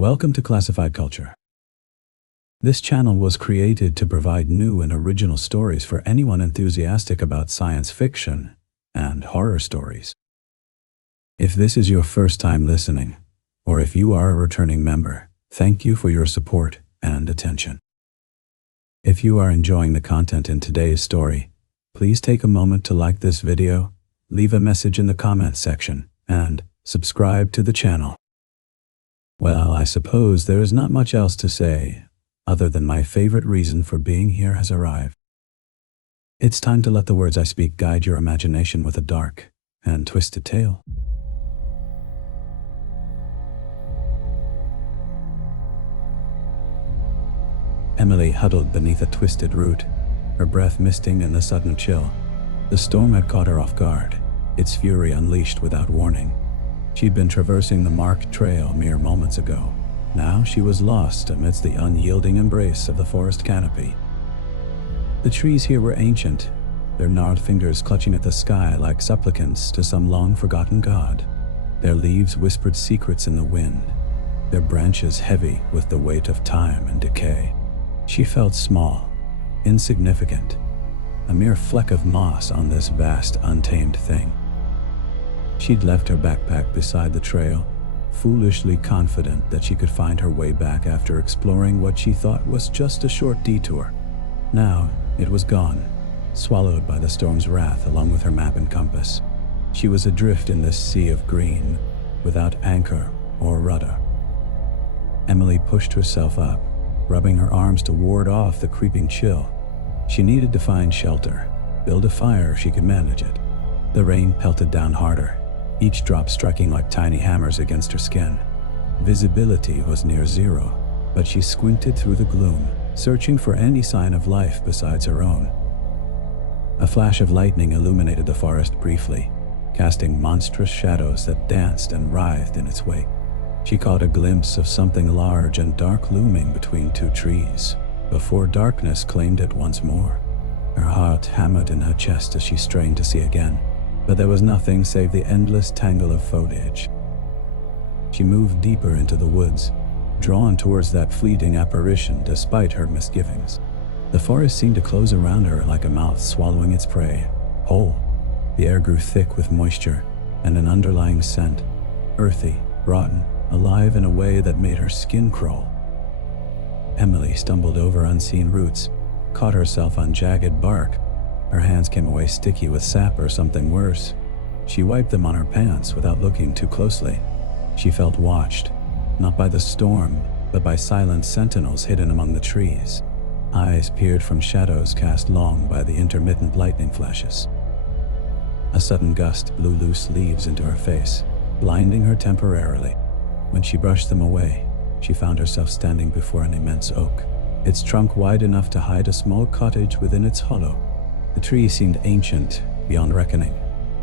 Welcome to Classified Culture. This channel was created to provide new and original stories for anyone enthusiastic about science fiction and horror stories. If this is your first time listening, or if you are a returning member, thank you for your support and attention. If you are enjoying the content in today's story, please take a moment to like this video, leave a message in the comments section, and subscribe to the channel. Well, I suppose there is not much else to say, other than my favorite reason for being here has arrived. It's time to let the words I speak guide your imagination with a dark and twisted tale. Emily huddled beneath a twisted root, her breath misting in the sudden chill. The storm had caught her off guard, its fury unleashed without warning. She'd been traversing the marked trail mere moments ago. Now she was lost amidst the unyielding embrace of the forest canopy. The trees here were ancient, their gnarled fingers clutching at the sky like supplicants to some long-forgotten god. Their leaves whispered secrets in the wind, their branches heavy with the weight of time and decay. She felt small, insignificant, a mere fleck of moss on this vast, untamed thing. She'd left her backpack beside the trail, foolishly confident that she could find her way back after exploring what she thought was just a short detour. Now, it was gone, swallowed by the storm's wrath along with her map and compass. She was adrift in this sea of green, without anchor or rudder. Emily pushed herself up, rubbing her arms to ward off the creeping chill. She needed to find shelter, build a fire if she could manage it. The rain pelted down harder, each drop striking like tiny hammers against her skin. Visibility was near zero, but she squinted through the gloom, searching for any sign of life besides her own. A flash of lightning illuminated the forest briefly, casting monstrous shadows that danced and writhed in its wake. She caught a glimpse of something large and dark looming between two trees, before darkness claimed it once more. Her heart hammered in her chest as she strained to see again, but there was nothing save the endless tangle of foliage. She moved deeper into the woods, drawn towards that fleeting apparition despite her misgivings. The forest seemed to close around her like a mouth swallowing its prey, whole. The air grew thick with moisture and an underlying scent, earthy, rotten, alive in a way that made her skin crawl. Emily stumbled over unseen roots, caught herself on jagged bark. Her hands came away sticky with sap or something worse. She wiped them on her pants without looking too closely. She felt watched, not by the storm, but by silent sentinels hidden among the trees. Eyes peered from shadows cast long by the intermittent lightning flashes. A sudden gust blew loose leaves into her face, blinding her temporarily. When she brushed them away, she found herself standing before an immense oak, its trunk wide enough to hide a small cottage within its hollow. The tree seemed ancient, beyond reckoning,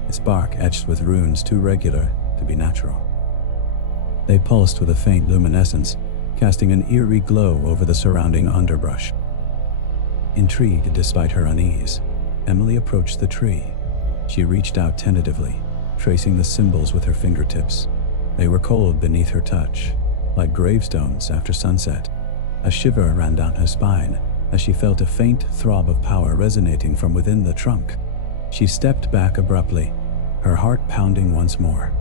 its bark etched with runes too regular to be natural. They pulsed with a faint luminescence, casting an eerie glow over the surrounding underbrush. Intrigued despite her unease, Emily approached the tree. She reached out tentatively, tracing the symbols with her fingertips. They were cold beneath her touch, like gravestones after sunset. A shiver ran down her spine as she felt a faint throb of power resonating from within the trunk. She stepped back abruptly, her heart pounding once more.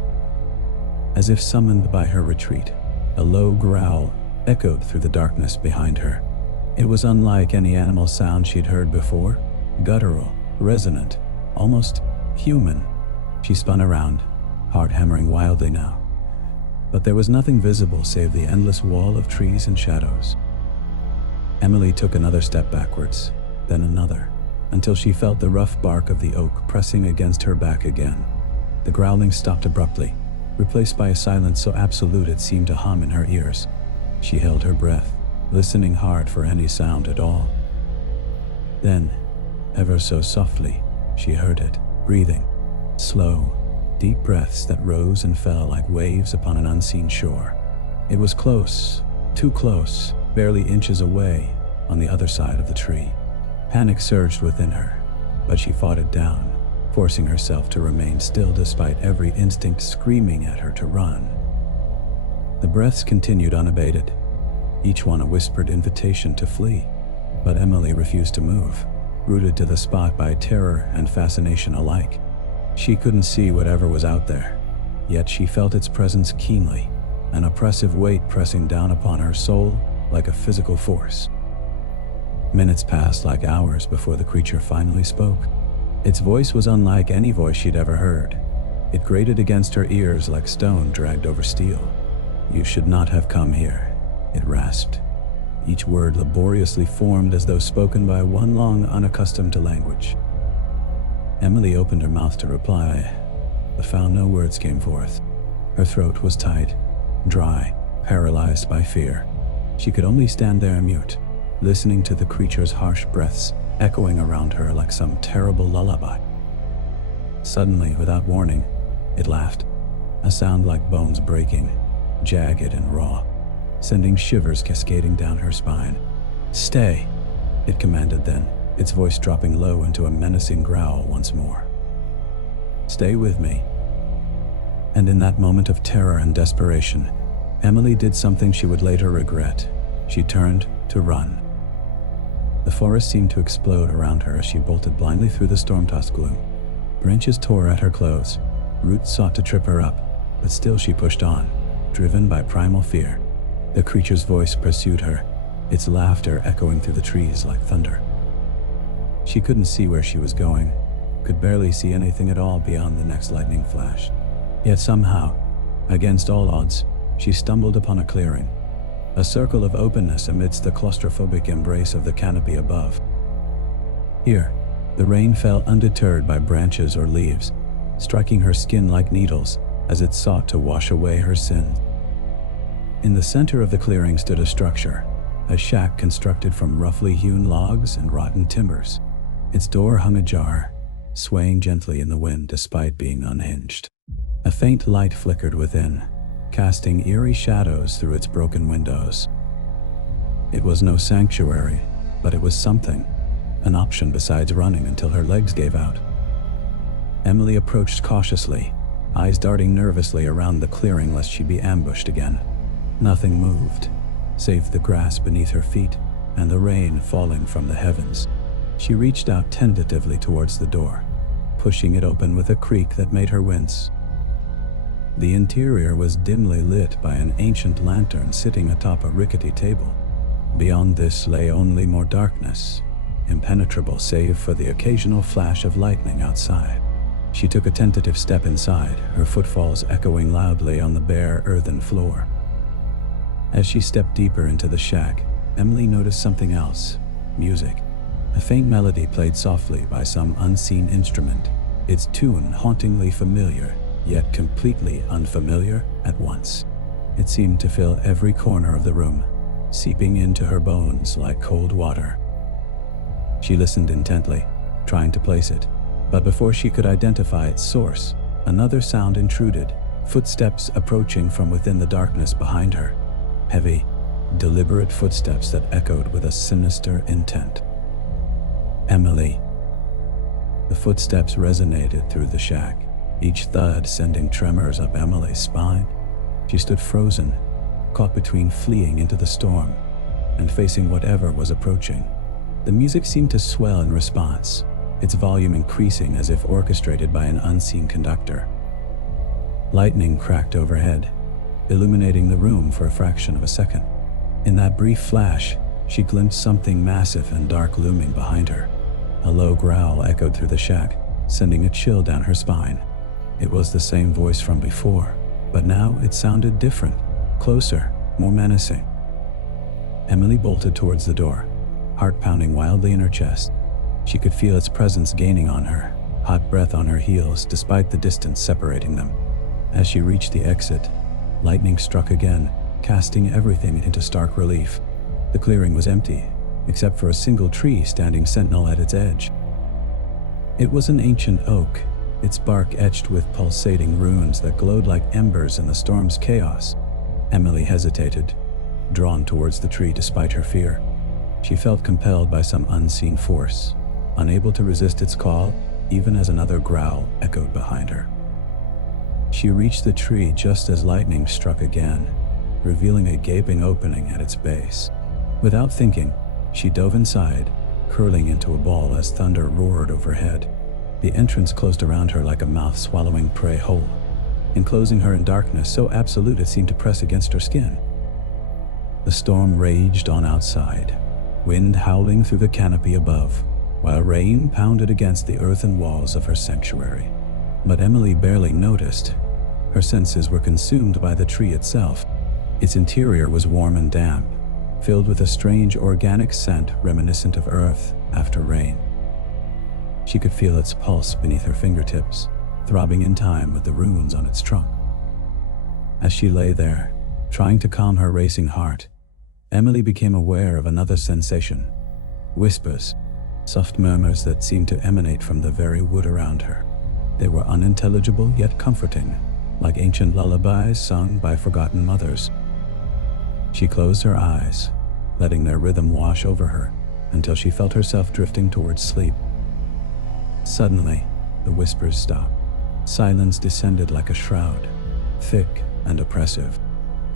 As if summoned by her retreat, a low growl echoed through the darkness behind her. It was unlike any animal sound she'd heard before, guttural, resonant, almost human. She spun around, heart hammering wildly now. But there was nothing visible save the endless wall of trees and shadows. Emily took another step backwards, then another, until she felt the rough bark of the oak pressing against her back again. The growling stopped abruptly, replaced by a silence so absolute it seemed to hum in her ears. She held her breath, listening hard for any sound at all. Then, ever so softly, she heard it, breathing. Slow, deep breaths that rose and fell like waves upon an unseen shore. It was close, too close, barely inches away, on the other side of the tree. Panic surged within her, but she fought it down, forcing herself to remain still despite every instinct screaming at her to run. The breaths continued unabated, each one a whispered invitation to flee. But Emily refused to move, rooted to the spot by terror and fascination alike. She couldn't see whatever was out there, yet she felt its presence keenly, an oppressive weight pressing down upon her soul like a physical force. Minutes passed like hours before the creature finally spoke. Its voice was unlike any voice she'd ever heard. It grated against her ears like stone dragged over steel. "You should not have come here," it rasped, each word laboriously formed as though spoken by one long unaccustomed to language. Emily opened her mouth to reply, but found no words came forth. Her throat was tight, dry, paralyzed by fear. She could only stand there mute, listening to the creature's harsh breaths echoing around her like some terrible lullaby. Suddenly, without warning, it laughed, a sound like bones breaking, jagged and raw, sending shivers cascading down her spine. "Stay," it commanded then, its voice dropping low into a menacing growl once more. "Stay with me." And in that moment of terror and desperation, Emily did something she would later regret. She turned to run. The forest seemed to explode around her as she bolted blindly through the storm-tossed gloom. Branches tore at her clothes, roots sought to trip her up, but still she pushed on, driven by primal fear. The creature's voice pursued her, its laughter echoing through the trees like thunder. She couldn't see where she was going, could barely see anything at all beyond the next lightning flash. Yet somehow, against all odds, she stumbled upon a clearing, a circle of openness amidst the claustrophobic embrace of the canopy above. Here, the rain fell undeterred by branches or leaves, striking her skin like needles as it sought to wash away her sins. In the center of the clearing stood a structure, a shack constructed from roughly hewn logs and rotten timbers. Its door hung ajar, swaying gently in the wind despite being unhinged. A faint light flickered within, casting eerie shadows through its broken windows. It was no sanctuary, but it was something, an option besides running until her legs gave out. Emily approached cautiously, eyes darting nervously around the clearing lest she be ambushed again. Nothing moved, save the grass beneath her feet and the rain falling from the heavens. She reached out tentatively towards the door, pushing it open with a creak that made her wince. The interior was dimly lit by an ancient lantern sitting atop a rickety table. Beyond this lay only more darkness, impenetrable save for the occasional flash of lightning outside. She took a tentative step inside, her footfalls echoing loudly on the bare earthen floor. As she stepped deeper into the shack, Emily noticed something else: music. A faint melody played softly by some unseen instrument, its tune hauntingly familiar, yet completely unfamiliar at once. It seemed to fill every corner of the room, seeping into her bones like cold water. She listened intently, trying to place it, but before she could identify its source, another sound intruded, footsteps approaching from within the darkness behind her. Heavy, deliberate footsteps that echoed with a sinister intent. "Emily." The footsteps resonated through the shack, each thud sending tremors up Emily's spine. She stood frozen, caught between fleeing into the storm and facing whatever was approaching. The music seemed to swell in response, its volume increasing as if orchestrated by an unseen conductor. Lightning cracked overhead, illuminating the room for a fraction of a second. In that brief flash, she glimpsed something massive and dark looming behind her. A low growl echoed through the shack, sending a chill down her spine. It was the same voice from before, but now it sounded different, closer, more menacing. Emily bolted towards the door, heart pounding wildly in her chest. She could feel its presence gaining on her, hot breath on her heels despite the distance separating them. As she reached the exit, lightning struck again, casting everything into stark relief. The clearing was empty, except for a single tree standing sentinel at its edge. It was an ancient oak, its bark etched with pulsating runes that glowed like embers in the storm's chaos. Emily hesitated, drawn towards the tree despite her fear. She felt compelled by some unseen force, unable to resist its call, even as another growl echoed behind her. She reached the tree just as lightning struck again, revealing a gaping opening at its base. Without thinking, she dove inside, curling into a ball as thunder roared overhead. The entrance closed around her like a mouth swallowing prey whole, enclosing her in darkness so absolute it seemed to press against her skin. The storm raged on outside, wind howling through the canopy above, while rain pounded against the earthen walls of her sanctuary. But Emily barely noticed. Her senses were consumed by the tree itself. Its interior was warm and damp, filled with a strange organic scent reminiscent of earth after rain. She could feel its pulse beneath her fingertips, throbbing in time with the runes on its trunk. As she lay there, trying to calm her racing heart, Emily became aware of another sensation: whispers, soft murmurs that seemed to emanate from the very wood around her. They were unintelligible yet comforting, like ancient lullabies sung by forgotten mothers. She closed her eyes, letting their rhythm wash over her until she felt herself drifting towards sleep. Suddenly, the whispers stopped. Silence descended like a shroud, thick and oppressive.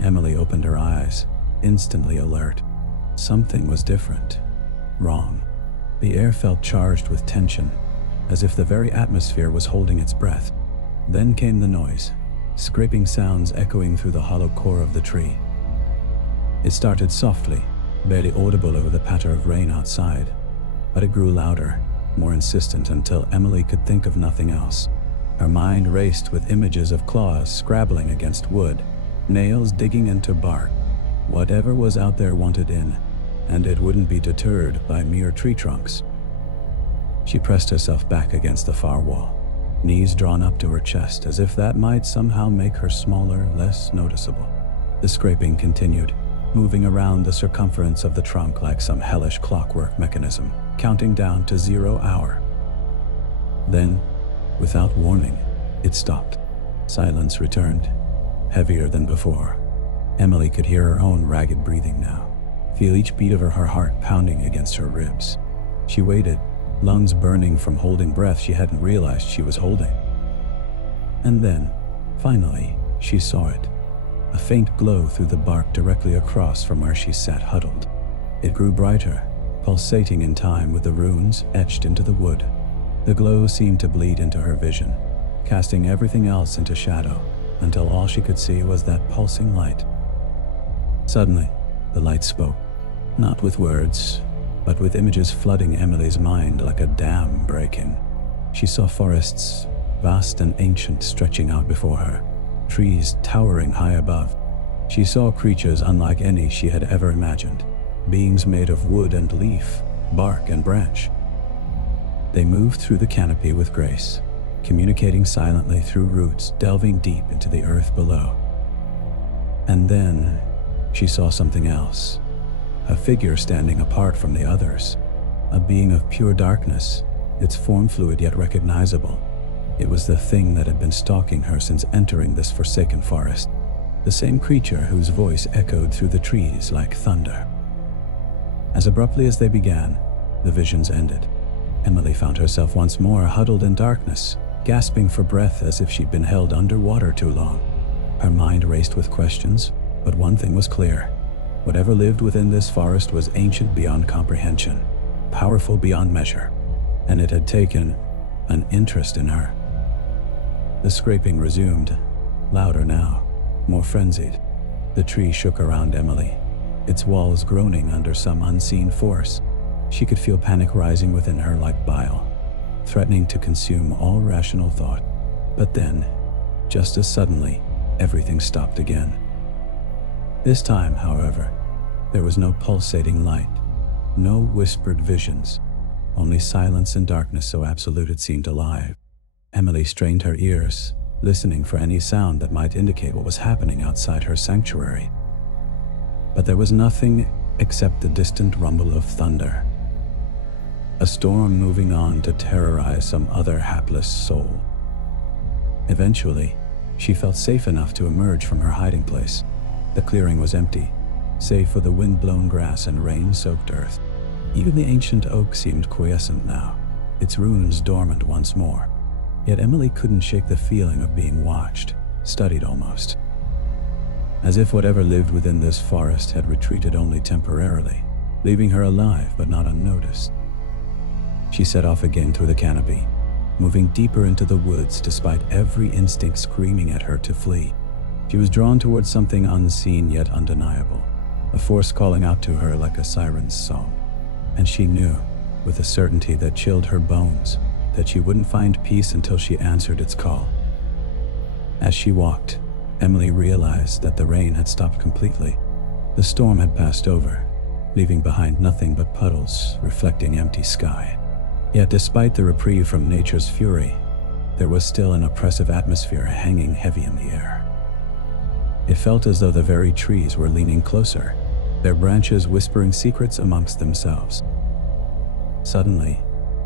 Emily opened her eyes, instantly alert. Something was different, wrong. The air felt charged with tension, as if the very atmosphere was holding its breath. Then came the noise, scraping sounds echoing through the hollow core of the tree. It started softly, barely audible over the patter of rain outside, but it grew louder, more insistent until Emily could think of nothing else. Her mind raced with images of claws scrabbling against wood, nails digging into bark. Whatever was out there wanted in, and it wouldn't be deterred by mere tree trunks. She pressed herself back against the far wall, knees drawn up to her chest as if that might somehow make her smaller, less noticeable. The scraping continued, moving around the circumference of the trunk like some hellish clockwork mechanism, counting down to 0 hour. Then, without warning, it stopped. Silence returned, heavier than before. Emily could hear her own ragged breathing now, feel each beat of her heart pounding against her ribs. She waited, lungs burning from holding breath she hadn't realized she was holding. And then, finally, she saw it. A faint glow through the bark directly across from where she sat huddled. It grew brighter, pulsating in time with the runes etched into the wood. The glow seemed to bleed into her vision, casting everything else into shadow, until all she could see was that pulsing light. Suddenly, the light spoke, not with words, but with images flooding Emily's mind like a dam breaking. She saw forests, vast and ancient, stretching out before her, trees towering high above. She saw creatures unlike any she had ever imagined, beings made of wood and leaf, bark and branch. They moved through the canopy with grace, communicating silently through roots delving deep into the earth below. And then, she saw something else. A figure standing apart from the others. A being of pure darkness, its form fluid yet recognizable. It was the thing that had been stalking her since entering this forsaken forest. The same creature whose voice echoed through the trees like thunder. As abruptly as they began, the visions ended. Emily found herself once more huddled in darkness, gasping for breath as if she'd been held underwater too long. Her mind raced with questions, but one thing was clear. Whatever lived within this forest was ancient beyond comprehension, powerful beyond measure, and it had taken an interest in her. The scraping resumed, louder now, more frenzied. The tree shook around Emily, its walls groaning under some unseen force. She could feel panic rising within her like bile, threatening to consume all rational thought. But then, just as suddenly, everything stopped again. This time, however, there was no pulsating light, no whispered visions, only silence and darkness so absolute it seemed alive. Emily strained her ears, listening for any sound that might indicate what was happening outside her sanctuary. But there was nothing except the distant rumble of thunder. A storm moving on to terrorize some other hapless soul. Eventually, she felt safe enough to emerge from her hiding place. The clearing was empty, save for the wind-blown grass and rain-soaked earth. Even the ancient oak seemed quiescent now, its runes dormant once more. Yet Emily couldn't shake the feeling of being watched, studied almost. as if whatever lived within this forest had retreated only temporarily, leaving her alive but not unnoticed. She set off again through the canopy, moving deeper into the woods despite every instinct screaming at her to flee. She was drawn towards something unseen yet undeniable, a force calling out to her like a siren's song. And she knew, with a certainty that chilled her bones, that she wouldn't find peace until she answered its call. As she walked, Emily realized that the rain had stopped completely. The storm had passed over, leaving behind nothing but puddles reflecting empty sky. Yet despite the reprieve from nature's fury, there was still an oppressive atmosphere hanging heavy in the air. It felt as though the very trees were leaning closer, their branches whispering secrets amongst themselves. Suddenly,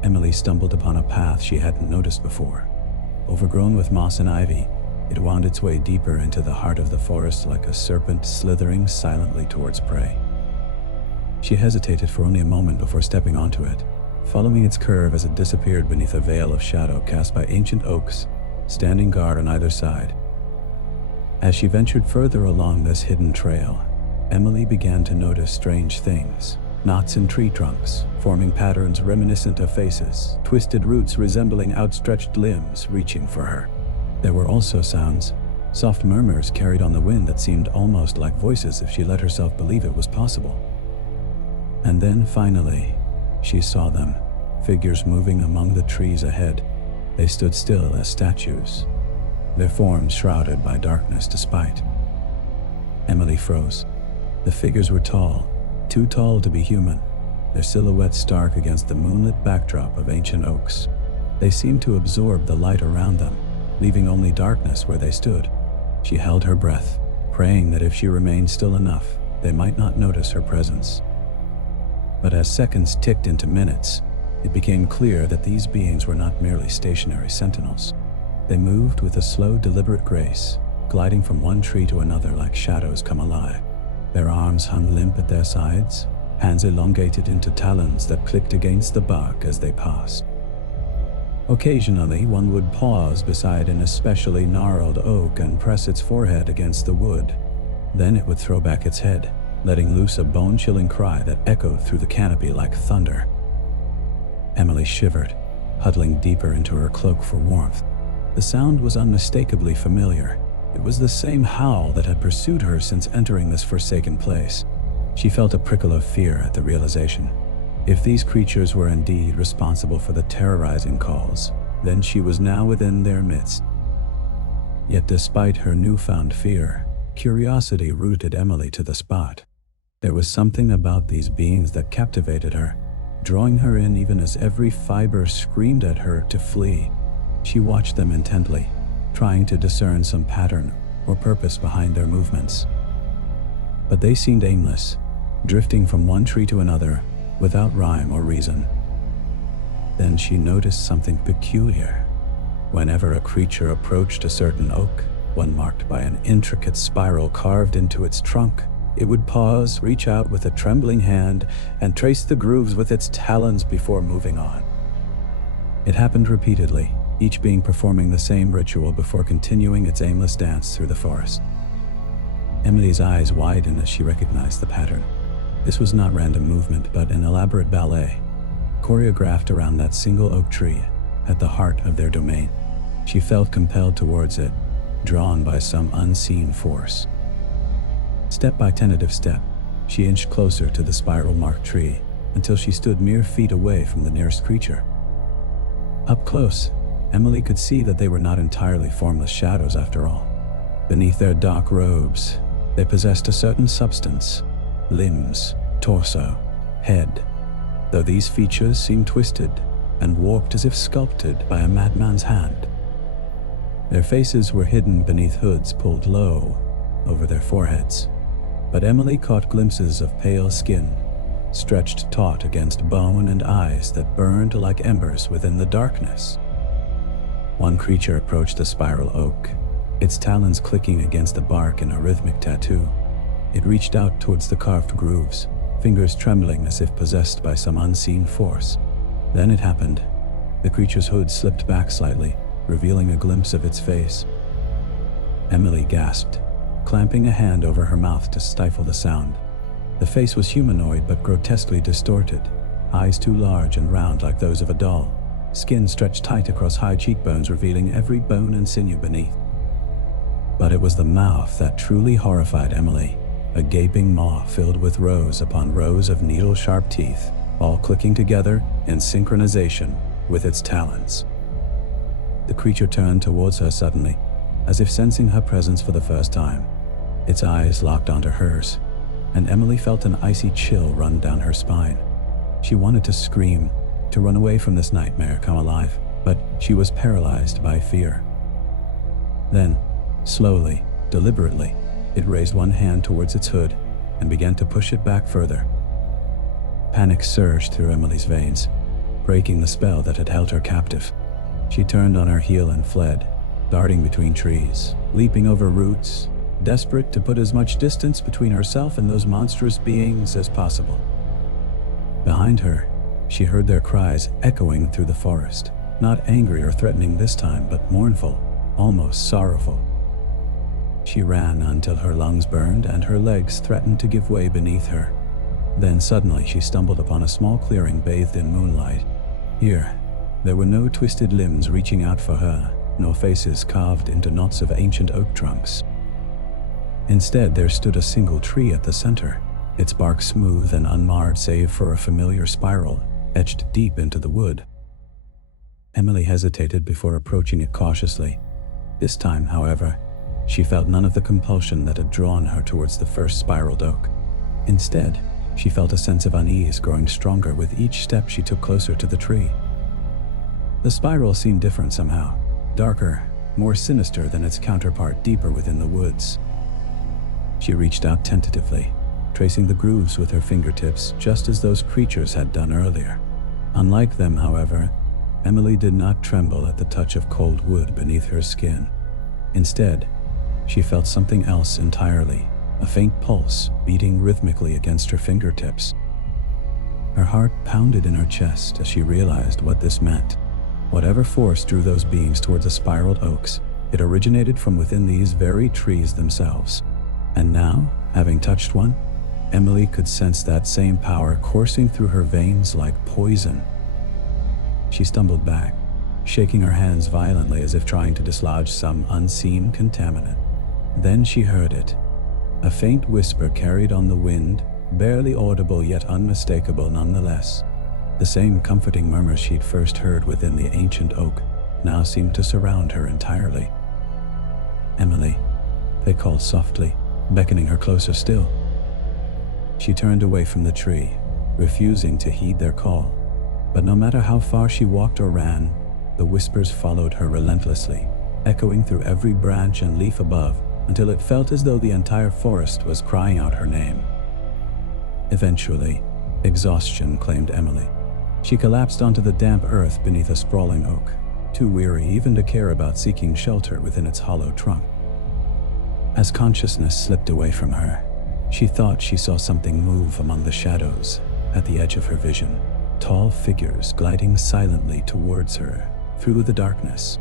Emily stumbled upon a path she hadn't noticed before. Overgrown with moss and ivy, it wound its way deeper into the heart of the forest like a serpent slithering silently towards prey. She hesitated for only a moment before stepping onto it, following its curve as it disappeared beneath a veil of shadow cast by ancient oaks, standing guard on either side. As she ventured further along this hidden trail, Emily began to notice strange things. Knots in tree trunks, forming patterns reminiscent of faces, twisted roots resembling outstretched limbs reaching for her. There were also sounds, soft murmurs carried on the wind that seemed almost like voices if she let herself believe it was possible. And then finally, she saw them, figures moving among the trees ahead. They stood still as statues, their forms shrouded by darkness despite. Emily froze. The figures were tall, too tall to be human, their silhouettes stark against the moonlit backdrop of ancient oaks. They seemed to absorb the light around them, leaving only darkness where they stood. She held her breath, praying that if she remained still enough, they might not notice her presence. But as seconds ticked into minutes, it became clear that these beings were not merely stationary sentinels. They moved with a slow, deliberate grace, gliding from one tree to another like shadows come alive. Their arms hung limp at their sides, hands elongated into talons that clicked against the bark as they passed. Occasionally, one would pause beside an especially gnarled oak and press its forehead against the wood. Then it would throw back its head, letting loose a bone-chilling cry that echoed through the canopy like thunder. Emily shivered, huddling deeper into her cloak for warmth. The sound was unmistakably familiar. It was the same howl that had pursued her since entering this forsaken place. She felt a prickle of fear at the realization. If these creatures were indeed responsible for the terrorizing calls, then she was now within their midst. Yet despite her newfound fear, curiosity rooted Emily to the spot. There was something about these beings that captivated her, drawing her in even as every fiber screamed at her to flee. She watched them intently, trying to discern some pattern or purpose behind their movements. But they seemed aimless, drifting from one tree to another without rhyme or reason. Then she noticed something peculiar. Whenever a creature approached a certain oak, one marked by an intricate spiral carved into its trunk, it would pause, reach out with a trembling hand, and trace the grooves with its talons before moving on. It happened repeatedly, each being performing the same ritual before continuing its aimless dance through the forest. Emily's eyes widened as she recognized the pattern. This was not random movement, but an elaborate ballet, choreographed around that single oak tree at the heart of their domain. She felt compelled towards it, drawn by some unseen force. Step by tentative step, she inched closer to the spiral-marked tree until she stood mere feet away from the nearest creature. Up close, Emily could see that they were not entirely formless shadows after all. Beneath their dark robes, they possessed a certain substance: limbs, torso, head, though these features seemed twisted and warped as if sculpted by a madman's hand. Their faces were hidden beneath hoods pulled low over their foreheads, but Emily caught glimpses of pale skin, stretched taut against bone, and eyes that burned like embers within the darkness. One creature approached the spiral oak, its talons clicking against the bark in a rhythmic tattoo. It reached out towards the carved grooves, fingers trembling as if possessed by some unseen force. Then it happened. The creature's hood slipped back slightly, revealing a glimpse of its face. Emily gasped, clamping a hand over her mouth to stifle the sound. The face was humanoid but grotesquely distorted, eyes too large and round like those of a doll, skin stretched tight across high cheekbones revealing every bone and sinew beneath. But it was the mouth that truly horrified Emily, a gaping maw filled with rows upon rows of needle-sharp teeth, all clicking together in synchronization with its talons. The creature turned towards her suddenly, as if sensing her presence for the first time. Its eyes locked onto hers, and Emily felt an icy chill run down her spine. She wanted to scream, to run away from this nightmare come alive, but she was paralyzed by fear. Then, slowly, deliberately, it raised one hand towards its hood and began to push it back further. Panic surged through Emily's veins, breaking the spell that had held her captive. She turned on her heel and fled, darting between trees, leaping over roots, desperate to put as much distance between herself and those monstrous beings as possible. Behind her, she heard their cries echoing through the forest, not angry or threatening this time, but mournful, almost sorrowful. She ran until her lungs burned and her legs threatened to give way beneath her. Then suddenly she stumbled upon a small clearing bathed in moonlight. Here, there were no twisted limbs reaching out for her, nor faces carved into knots of ancient oak trunks. Instead, there stood a single tree at the center, its bark smooth and unmarred save for a familiar spiral etched deep into the wood. Emily hesitated before approaching it cautiously. This time, however, she felt none of the compulsion that had drawn her towards the first spiraled oak. Instead, she felt a sense of unease growing stronger with each step she took closer to the tree. The spiral seemed different somehow, darker, more sinister than its counterpart deeper within the woods. She reached out tentatively, tracing the grooves with her fingertips just as those creatures had done earlier. Unlike them, however, Emily did not tremble at the touch of cold wood beneath her skin. Instead, she felt something else entirely, a faint pulse beating rhythmically against her fingertips. Her heart pounded in her chest as she realized what this meant. Whatever force drew those beings towards the spiraled oaks, it originated from within these very trees themselves. And now, having touched one, Emily could sense that same power coursing through her veins like poison. She stumbled back, shaking her hands violently as if trying to dislodge some unseen contaminant. Then she heard it, a faint whisper carried on the wind, barely audible yet unmistakable nonetheless. The same comforting murmur she'd first heard within the ancient oak now seemed to surround her entirely. "Emily," they called softly, beckoning her closer still. She turned away from the tree, refusing to heed their call. But no matter how far she walked or ran, the whispers followed her relentlessly, echoing through every branch and leaf above, until it felt as though the entire forest was crying out her name. Eventually, exhaustion claimed Emily. She collapsed onto the damp earth beneath a sprawling oak, too weary even to care about seeking shelter within its hollow trunk. As consciousness slipped away from her, she thought she saw something move among the shadows at the edge of her vision, tall figures gliding silently towards her through the darkness.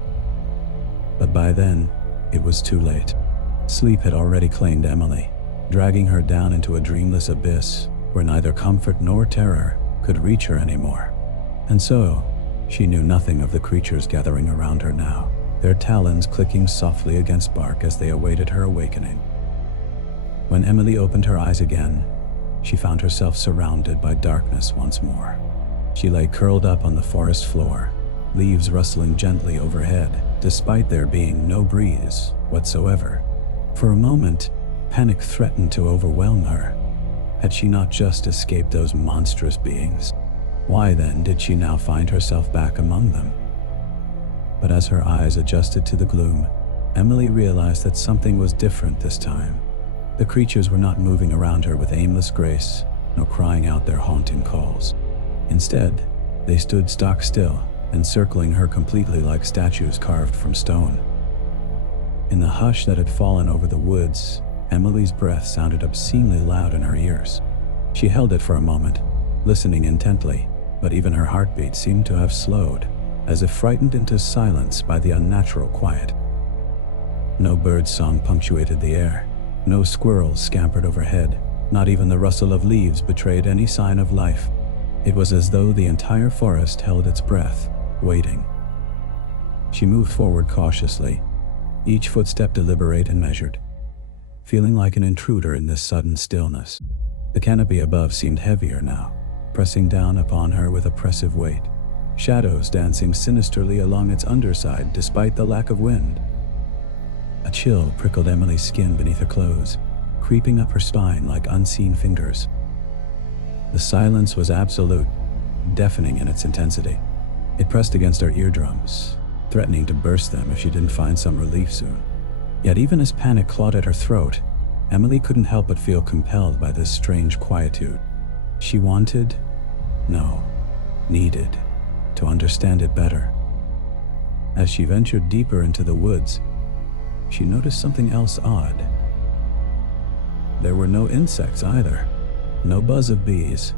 But by then, it was too late. Sleep had already claimed Emily, dragging her down into a dreamless abyss where neither comfort nor terror could reach her anymore. And so, she knew nothing of the creatures gathering around her now, their talons clicking softly against bark as they awaited her awakening. When Emily opened her eyes again, she found herself surrounded by darkness once more. She lay curled up on the forest floor, leaves rustling gently overhead, despite there being no breeze whatsoever. For a moment, panic threatened to overwhelm her. Had she not just escaped those monstrous beings? Why then did she now find herself back among them? But as her eyes adjusted to the gloom, Emily realized that something was different this time. The creatures were not moving around her with aimless grace, nor crying out their haunting calls. Instead, they stood stock still, encircling her completely like statues carved from stone. In the hush that had fallen over the woods, Emily's breath sounded obscenely loud in her ears. She held it for a moment, listening intently, but even her heartbeat seemed to have slowed, as if frightened into silence by the unnatural quiet. No bird song punctuated the air, No squirrels scampered overhead. Not even the rustle of leaves betrayed any sign of life. It was as though the entire forest held its breath, waiting. She moved forward cautiously, each footstep deliberate and measured, feeling like an intruder in this sudden stillness. The canopy above seemed heavier now, pressing down upon her with oppressive weight, shadows dancing sinisterly along its underside despite the lack of wind. A chill prickled Emily's skin beneath her clothes, creeping up her spine like unseen fingers. The silence was absolute, deafening in its intensity. It pressed against her eardrums, threatening to burst them if she didn't find some relief soon. Yet even as panic clawed at her throat, Emily couldn't help but feel compelled by this strange quietude. She wanted, no, needed, to understand it better. As she ventured deeper into the woods, she noticed something else odd. There were no insects either. No buzz of bees,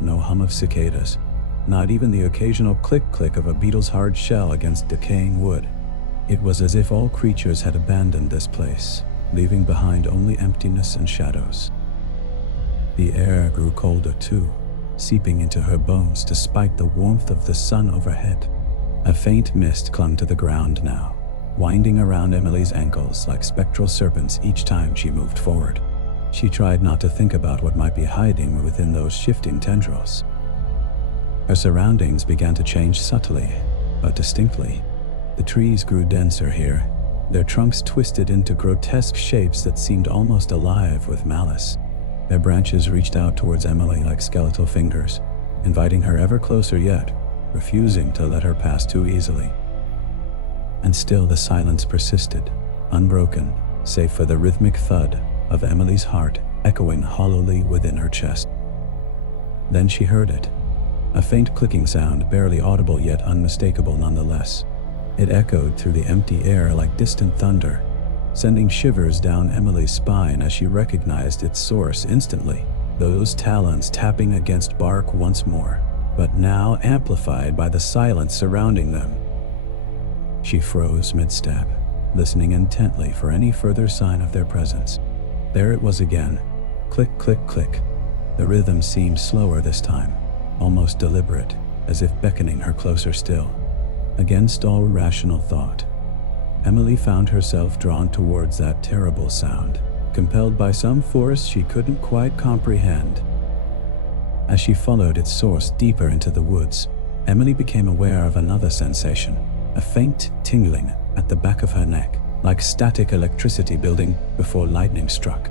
no hum of cicadas, not even the occasional click-click of a beetle's hard shell against decaying wood. It was as if all creatures had abandoned this place, leaving behind only emptiness and shadows. The air grew colder too, seeping into her bones despite the warmth of the sun overhead. A faint mist clung to the ground now, winding around Emily's ankles like spectral serpents each time she moved forward. She tried not to think about what might be hiding within those shifting tendrils. Her surroundings began to change subtly, but distinctly. The trees grew denser here, their trunks twisted into grotesque shapes that seemed almost alive with malice. Their branches reached out towards Emily like skeletal fingers, inviting her ever closer yet, refusing to let her pass too easily. And still the silence persisted, unbroken, save for the rhythmic thud of Emily's heart echoing hollowly within her chest. Then she heard it, a faint clicking sound barely audible yet unmistakable nonetheless. It echoed through the empty air like distant thunder, sending shivers down Emily's spine as she recognized its source instantly, those talons tapping against bark once more, but now amplified by the silence surrounding them. She froze mid-step, listening intently for any further sign of their presence. There it was again, click, click, click. The rhythm seemed slower this time, almost deliberate, as if beckoning her closer still. Against all rational thought, Emily found herself drawn towards that terrible sound, compelled by some force she couldn't quite comprehend. As she followed its source deeper into the woods, Emily became aware of another sensation, a faint tingling at the back of her neck, like static electricity building before lightning struck.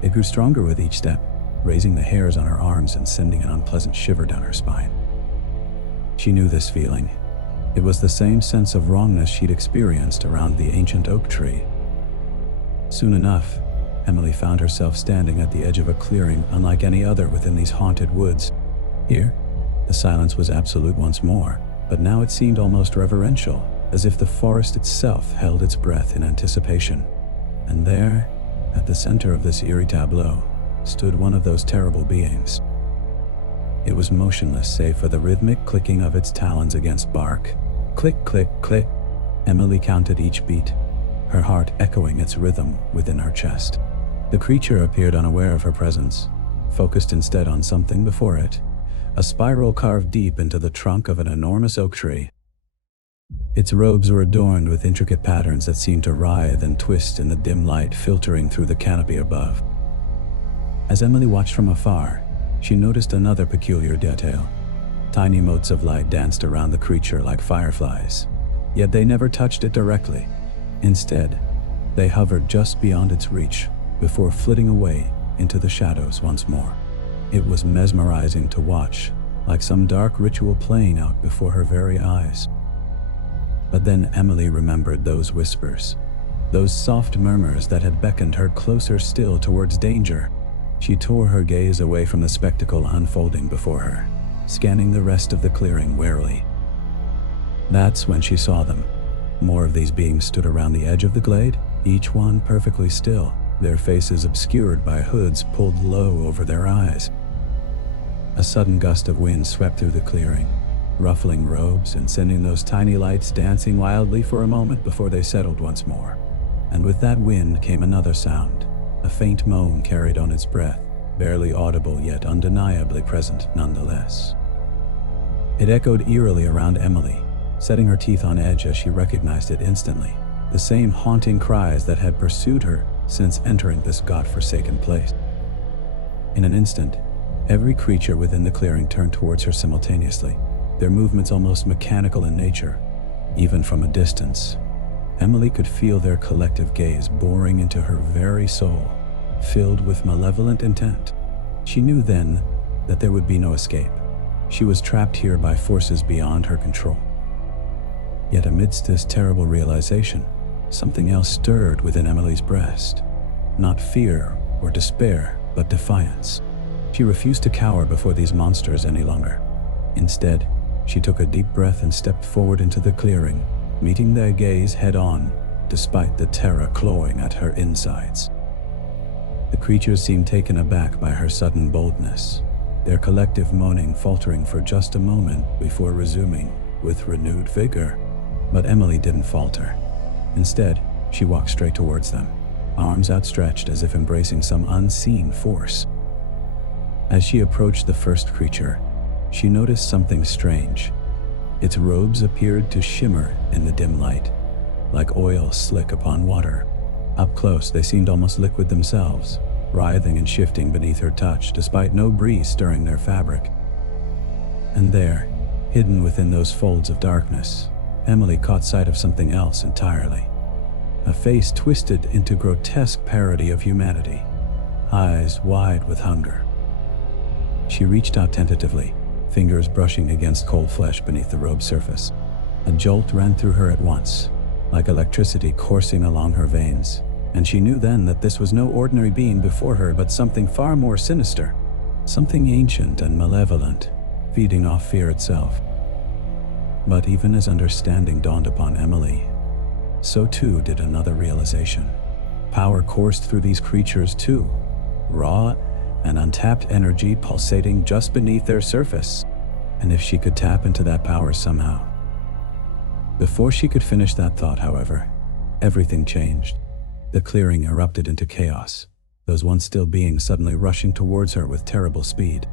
It grew stronger with each step, raising the hairs on her arms and sending an unpleasant shiver down her spine. She knew this feeling. It was the same sense of wrongness she'd experienced around the ancient oak tree. Soon enough, Emily found herself standing at the edge of a clearing unlike any other within these haunted woods. Here, the silence was absolute once more, but now it seemed almost reverential, as if the forest itself held its breath in anticipation. And there, at the center of this eerie tableau, stood one of those terrible beings. It was motionless save for the rhythmic clicking of its talons against bark. Click, click, click. Emily counted each beat, her heart echoing its rhythm within her chest. The creature appeared unaware of her presence, focused instead on something before it, a spiral carved deep into the trunk of an enormous oak tree. Its robes were adorned with intricate patterns that seemed to writhe and twist in the dim light filtering through the canopy above. As Emily watched from afar, she noticed another peculiar detail. Tiny motes of light danced around the creature like fireflies, yet they never touched it directly. Instead, they hovered just beyond its reach before flitting away into the shadows once more. It was mesmerizing to watch, like some dark ritual playing out before her very eyes. But then Emily remembered those whispers, those soft murmurs that had beckoned her closer still towards danger. She tore her gaze away from the spectacle unfolding before her, scanning the rest of the clearing warily. That's when she saw them. More of these beings stood around the edge of the glade, each one perfectly still, their faces obscured by hoods pulled low over their eyes. A sudden gust of wind swept through the clearing, ruffling robes and sending those tiny lights dancing wildly for a moment before they settled once more. And with that wind came another sound, A faint moan carried on its breath, barely audible yet undeniably present nonetheless. It echoed eerily around Emily, setting her teeth on edge as she recognized it instantly. The same haunting cries that had pursued her since entering this godforsaken place. In an instant, every creature within the clearing turned towards her simultaneously, their movements almost mechanical in nature. Even from a distance, Emily could feel their collective gaze boring into her very soul, filled with malevolent intent. She knew then that there would be no escape. She was trapped here by forces beyond her control. Yet amidst this terrible realization, something else stirred within Emily's breast. Not fear or despair, but defiance. She refused to cower before these monsters any longer. Instead, she took a deep breath and stepped forward into the clearing, meeting their gaze head-on, despite the terror clawing at her insides. The creatures seemed taken aback by her sudden boldness, their collective moaning faltering for just a moment before resuming with renewed vigor. But Emily didn't falter. Instead, she walked straight towards them, arms outstretched as if embracing some unseen force. As she approached the first creature, she noticed something strange. Its robes appeared to shimmer in the dim light, like oil slick upon water. Up close, they seemed almost liquid themselves, writhing and shifting beneath her touch despite no breeze stirring their fabric. And there, hidden within those folds of darkness, Emily caught sight of something else entirely. A face twisted into grotesque parody of humanity, eyes wide with hunger. She reached out tentatively, fingers brushing against cold flesh beneath the robe's surface. A jolt ran through her at once, like electricity coursing along her veins, and she knew then that this was no ordinary being before her but something far more sinister, something ancient and malevolent, feeding off fear itself. But even as understanding dawned upon Emily, so too did another realization. Power coursed through these creatures too, raw and untapped energy pulsating just beneath their surface. And if she could tap into that power somehow. Before she could finish that thought, however, everything changed. The clearing erupted into chaos, those once still beings suddenly rushing towards her with terrible speed.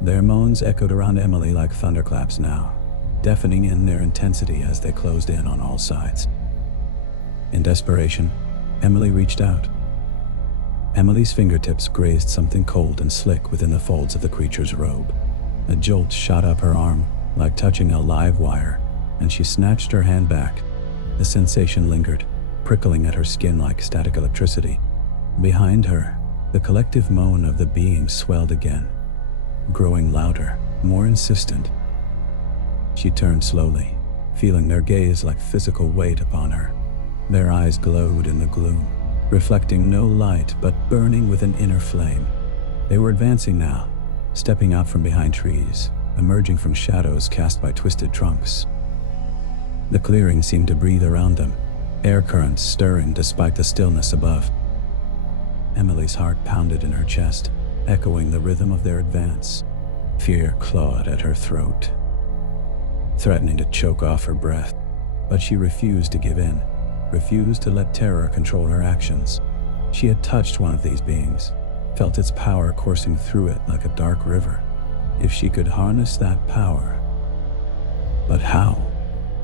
Their moans echoed around Emily like thunderclaps now, deafening in their intensity as they closed in on all sides. In desperation, Emily reached out. Emily's fingertips grazed something cold and slick within the folds of the creature's robe. A jolt shot up her arm, like touching a live wire, and she snatched her hand back. The sensation lingered, prickling at her skin like static electricity. Behind her, the collective moan of the being swelled again, growing louder, more insistent. She turned slowly, feeling their gaze like physical weight upon her. Their eyes glowed in the gloom, reflecting no light but burning with an inner flame. They were advancing now, stepping out from behind trees, emerging from shadows cast by twisted trunks. The clearing seemed to breathe around them, air currents stirring despite the stillness above. Emily's heart pounded in her chest, echoing the rhythm of their advance. Fear clawed at her throat, threatening to choke off her breath. But she refused to give in, refused to let terror control her actions. She had touched one of these beings, felt its power coursing through it like a dark river. If she could harness that power. But how?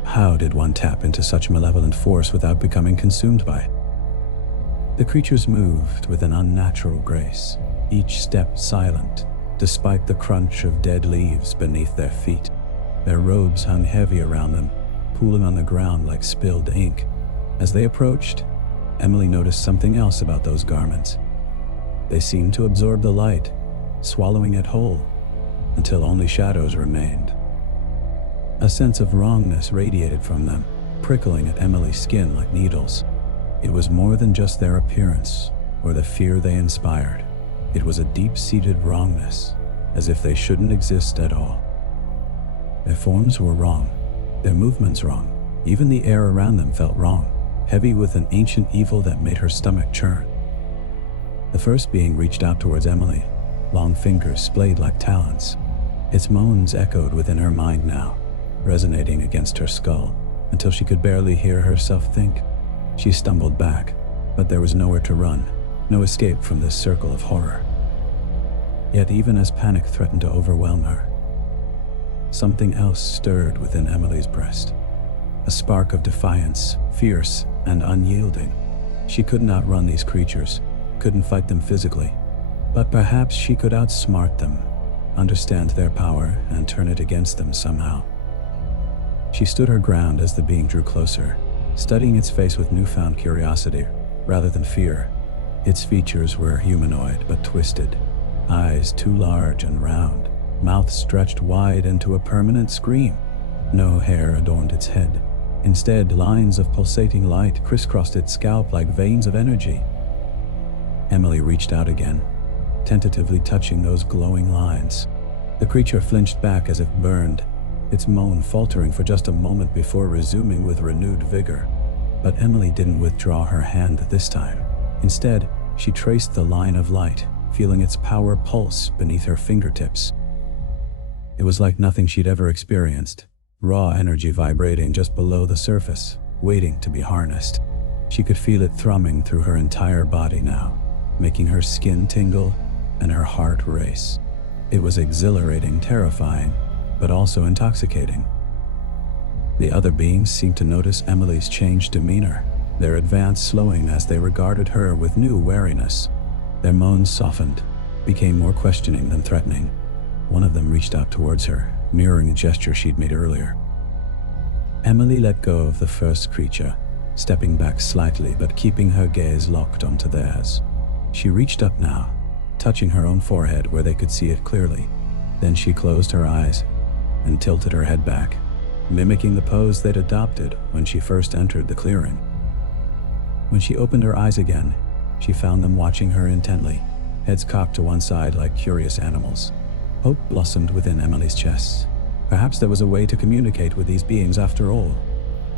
How did one tap into such malevolent force without becoming consumed by it? The creatures moved with an unnatural grace, each step silent, despite the crunch of dead leaves beneath their feet. Their robes hung heavy around them, pooling on the ground like spilled ink. As they approached, Emily noticed something else about those garments. They seemed to absorb the light, swallowing it whole, until only shadows remained. A sense of wrongness radiated from them, prickling at Emily's skin like needles. It was more than just their appearance, or the fear they inspired. It was a deep-seated wrongness, as if they shouldn't exist at all. Their forms were wrong, their movements wrong. Even the air around them felt wrong, heavy with an ancient evil that made her stomach churn. The first being reached out towards Emily, long fingers splayed like talons. Its moans echoed within her mind now, resonating against her skull, until she could barely hear herself think. She stumbled back, but there was nowhere to run. No escape from this circle of horror. Yet even as panic threatened to overwhelm her, something else stirred within Emily's breast. A spark of defiance, fierce and unyielding. She couldn't outrun these creatures, couldn't fight them physically, but perhaps she could outsmart them, understand their power, and turn it against them somehow. She stood her ground as the being drew closer, studying its face with newfound curiosity rather than fear. Its features were humanoid but twisted, eyes too large and round, mouth stretched wide into a permanent scream. No hair adorned its head. Instead, lines of pulsating light crisscrossed its scalp like veins of energy. Emily reached out again, tentatively touching those glowing lines. The creature flinched back as if burned, its moan faltering for just a moment before resuming with renewed vigor. But Emily didn't withdraw her hand this time. Instead, she traced the line of light, feeling its power pulse beneath her fingertips. It was like nothing she'd ever experienced. Raw energy vibrating just below the surface, waiting to be harnessed. She could feel it thrumming through her entire body now, making her skin tingle and her heart race. It was exhilarating, terrifying, but also intoxicating. The other beings seemed to notice Emily's changed demeanor, their advance slowing as they regarded her with new wariness. Their moans softened, became more questioning than threatening. One of them reached out towards her, mirroring a gesture she'd made earlier. Emily let go of the first creature, stepping back slightly but keeping her gaze locked onto theirs. She reached up now, touching her own forehead where they could see it clearly. Then she closed her eyes and tilted her head back, mimicking the pose they'd adopted when she first entered the clearing. When she opened her eyes again, she found them watching her intently, heads cocked to one side like curious animals. Hope blossomed within Emily's chest. Perhaps there was a way to communicate with these beings after all.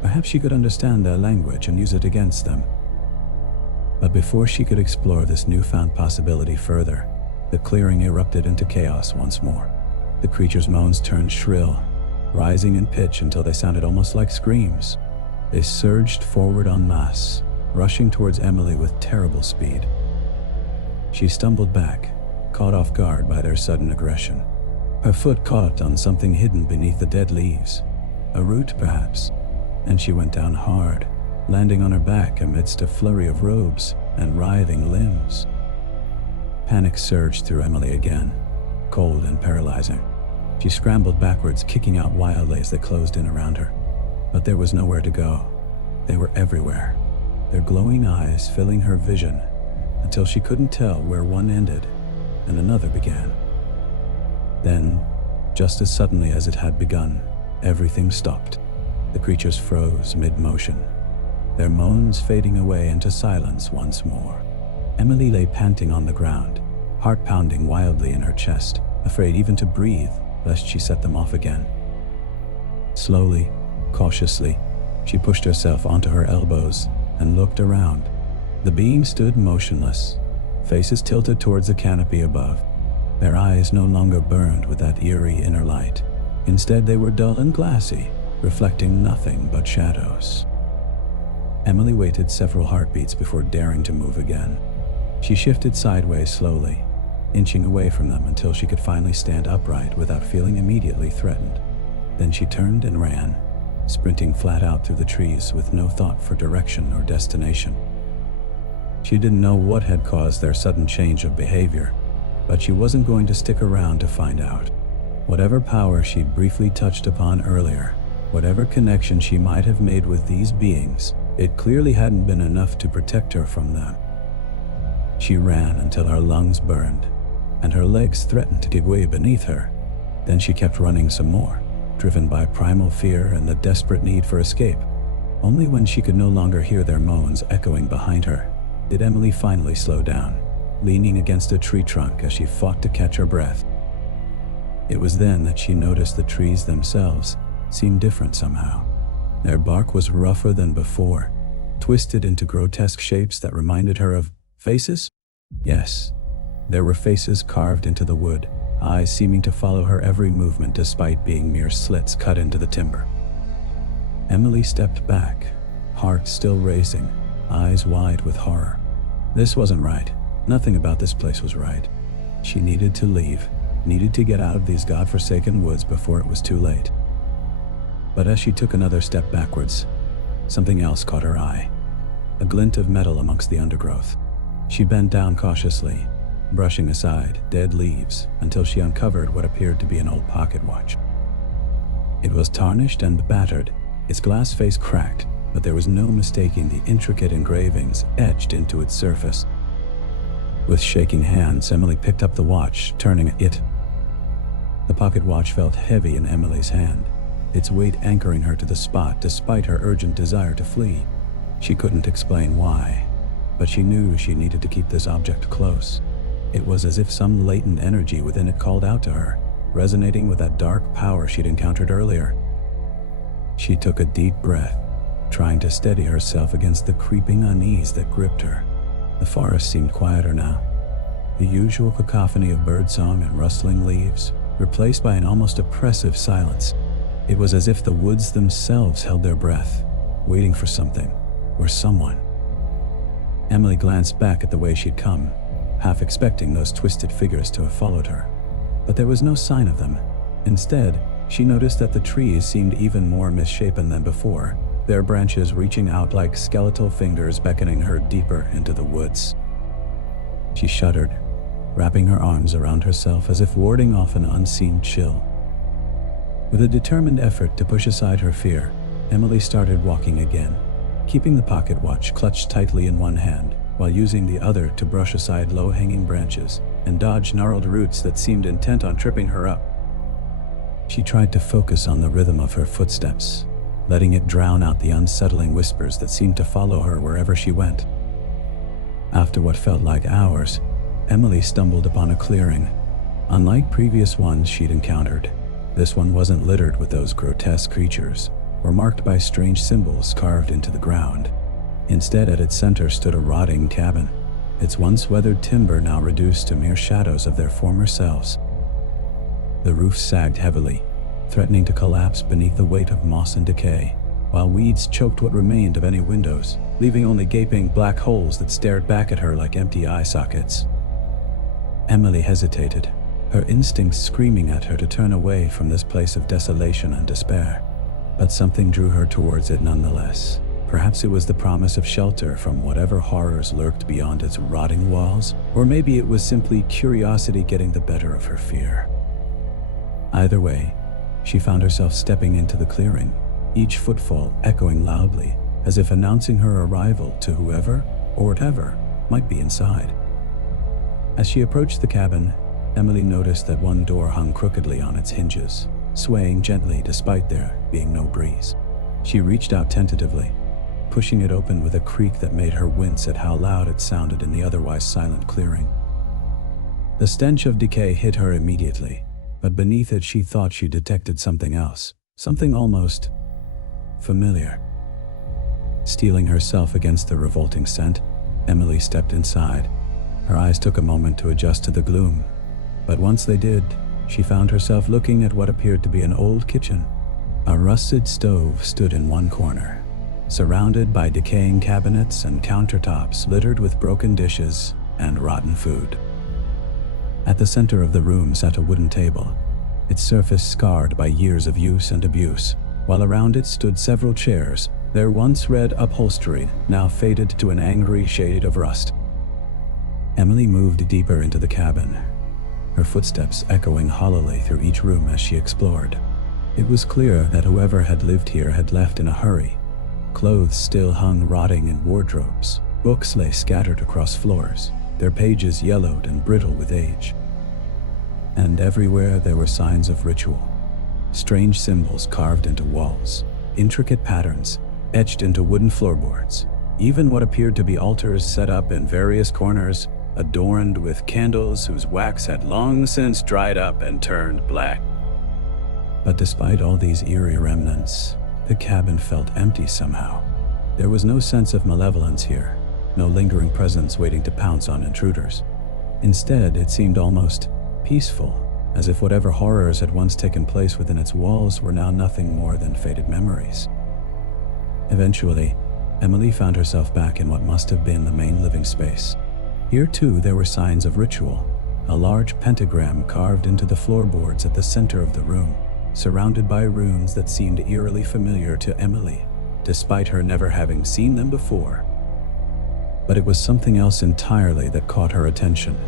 Perhaps she could understand their language and use it against them. But before she could explore this newfound possibility further, the clearing erupted into chaos once more. The creature's moans turned shrill, rising in pitch until they sounded almost like screams. They surged forward en masse, rushing towards Emily with terrible speed. She stumbled back, caught off guard by their sudden aggression. Her foot caught on something hidden beneath the dead leaves, a root perhaps, and she went down hard, landing on her back amidst a flurry of robes and writhing limbs. Panic surged through Emily again, cold and paralyzing. She scrambled backwards, kicking out wildly as they closed in around her. But there was nowhere to go. They were everywhere, their glowing eyes filling her vision until she couldn't tell where one ended and another began. Then, just as suddenly as it had begun, everything stopped. The creatures froze mid-motion, their moans fading away into silence once more. Emily lay panting on the ground, heart pounding wildly in her chest, afraid even to breathe lest she set them off again. Slowly, cautiously, she pushed herself onto her elbows and looked around. The beings stood motionless, faces tilted towards the canopy above. Their eyes no longer burned with that eerie inner light. Instead, they were dull and glassy, reflecting nothing but shadows. Emily waited several heartbeats before daring to move again. She shifted sideways slowly, inching away from them until she could finally stand upright without feeling immediately threatened. Then she turned and ran, sprinting flat out through the trees with no thought for direction or destination. She didn't know what had caused their sudden change of behavior, but she wasn't going to stick around to find out. Whatever power she'd briefly touched upon earlier, whatever connection she might have made with these beings, it clearly hadn't been enough to protect her from them. She ran until her lungs burned, and her legs threatened to give way beneath her. Then she kept running some more, driven by primal fear and the desperate need for escape. Only when she could no longer hear their moans echoing behind her did Emily finally slow down, leaning against a tree trunk as she fought to catch her breath. It was then that she noticed the trees themselves seemed different somehow. Their bark was rougher than before, twisted into grotesque shapes that reminded her of faces? Yes, there were faces carved into the wood, eyes seeming to follow her every movement despite being mere slits cut into the timber. Emily stepped back, heart still racing, eyes wide with horror. This wasn't right. Nothing about this place was right. She needed to leave, needed to get out of these godforsaken woods before it was too late. But as she took another step backwards, something else caught her eye. A glint of metal amongst the undergrowth. She bent down cautiously, brushing aside dead leaves until she uncovered what appeared to be an old pocket watch. It was tarnished and battered, its glass face cracked, but there was no mistaking the intricate engravings etched into its surface. With shaking hands, Emily picked up the watch, turning it. The pocket watch felt heavy in Emily's hand, its weight anchoring her to the spot despite her urgent desire to flee. She couldn't explain why, but she knew she needed to keep this object close. It was as if some latent energy within it called out to her, resonating with that dark power she'd encountered earlier. She took a deep breath, trying to steady herself against the creeping unease that gripped her. The forest seemed quieter now, the usual cacophony of birdsong and rustling leaves, replaced by an almost oppressive silence. It was as if the woods themselves held their breath, waiting for something, or someone. Emily glanced back at the way she'd come, half expecting those twisted figures to have followed her. But there was no sign of them. Instead, she noticed that the trees seemed even more misshapen than before, their branches reaching out like skeletal fingers beckoning her deeper into the woods. She shuddered, wrapping her arms around herself as if warding off an unseen chill. With a determined effort to push aside her fear, Emily started walking again, keeping the pocket watch clutched tightly in one hand, while using the other to brush aside low-hanging branches and dodge gnarled roots that seemed intent on tripping her up. She tried to focus on the rhythm of her footsteps, letting it drown out the unsettling whispers that seemed to follow her wherever she went. After what felt like hours, Emily stumbled upon a clearing. Unlike previous ones she'd encountered, this one wasn't littered with those grotesque creatures, or marked by strange symbols carved into the ground. Instead, at its center stood a rotting cabin, its once weathered timber now reduced to mere shadows of their former selves. The roof sagged heavily, threatening to collapse beneath the weight of moss and decay, while weeds choked what remained of any windows, leaving only gaping black holes that stared back at her like empty eye sockets. Emily hesitated, her instincts screaming at her to turn away from this place of desolation and despair. But something drew her towards it nonetheless. Perhaps it was the promise of shelter from whatever horrors lurked beyond its rotting walls, or maybe it was simply curiosity getting the better of her fear. Either way, she found herself stepping into the clearing, each footfall echoing loudly, as if announcing her arrival to whoever or whatever might be inside. As she approached the cabin, Emily noticed that one door hung crookedly on its hinges, swaying gently despite there being no breeze. She reached out tentatively, pushing it open with a creak that made her wince at how loud it sounded in the otherwise silent clearing. The stench of decay hit her immediately, but beneath it she thought she detected something else, something almost familiar. Steeling herself against the revolting scent, Emily stepped inside. Her eyes took a moment to adjust to the gloom, but once they did, she found herself looking at what appeared to be an old kitchen. A rusted stove stood in one corner, surrounded by decaying cabinets and countertops littered with broken dishes and rotten food. At the center of the room sat a wooden table, its surface scarred by years of use and abuse, while around it stood several chairs, their once red upholstery now faded to an angry shade of rust. Emily moved deeper into the cabin, her footsteps echoing hollowly through each room as she explored. It was clear that whoever had lived here had left in a hurry. Clothes still hung rotting in wardrobes, books lay scattered across floors, their pages yellowed and brittle with age. And everywhere there were signs of ritual. Strange symbols carved into walls, intricate patterns etched into wooden floorboards, even what appeared to be altars set up in various corners, adorned with candles whose wax had long since dried up and turned black. But despite all these eerie remnants, the cabin felt empty somehow. There was no sense of malevolence here, no lingering presence waiting to pounce on intruders. Instead, it seemed almost peaceful, as if whatever horrors had once taken place within its walls were now nothing more than faded memories. Eventually, Emily found herself back in what must have been the main living space. Here too there were signs of ritual, a large pentagram carved into the floorboards at the center of the room, surrounded by runes that seemed eerily familiar to Emily, despite her never having seen them before. But it was something else entirely that caught her attention.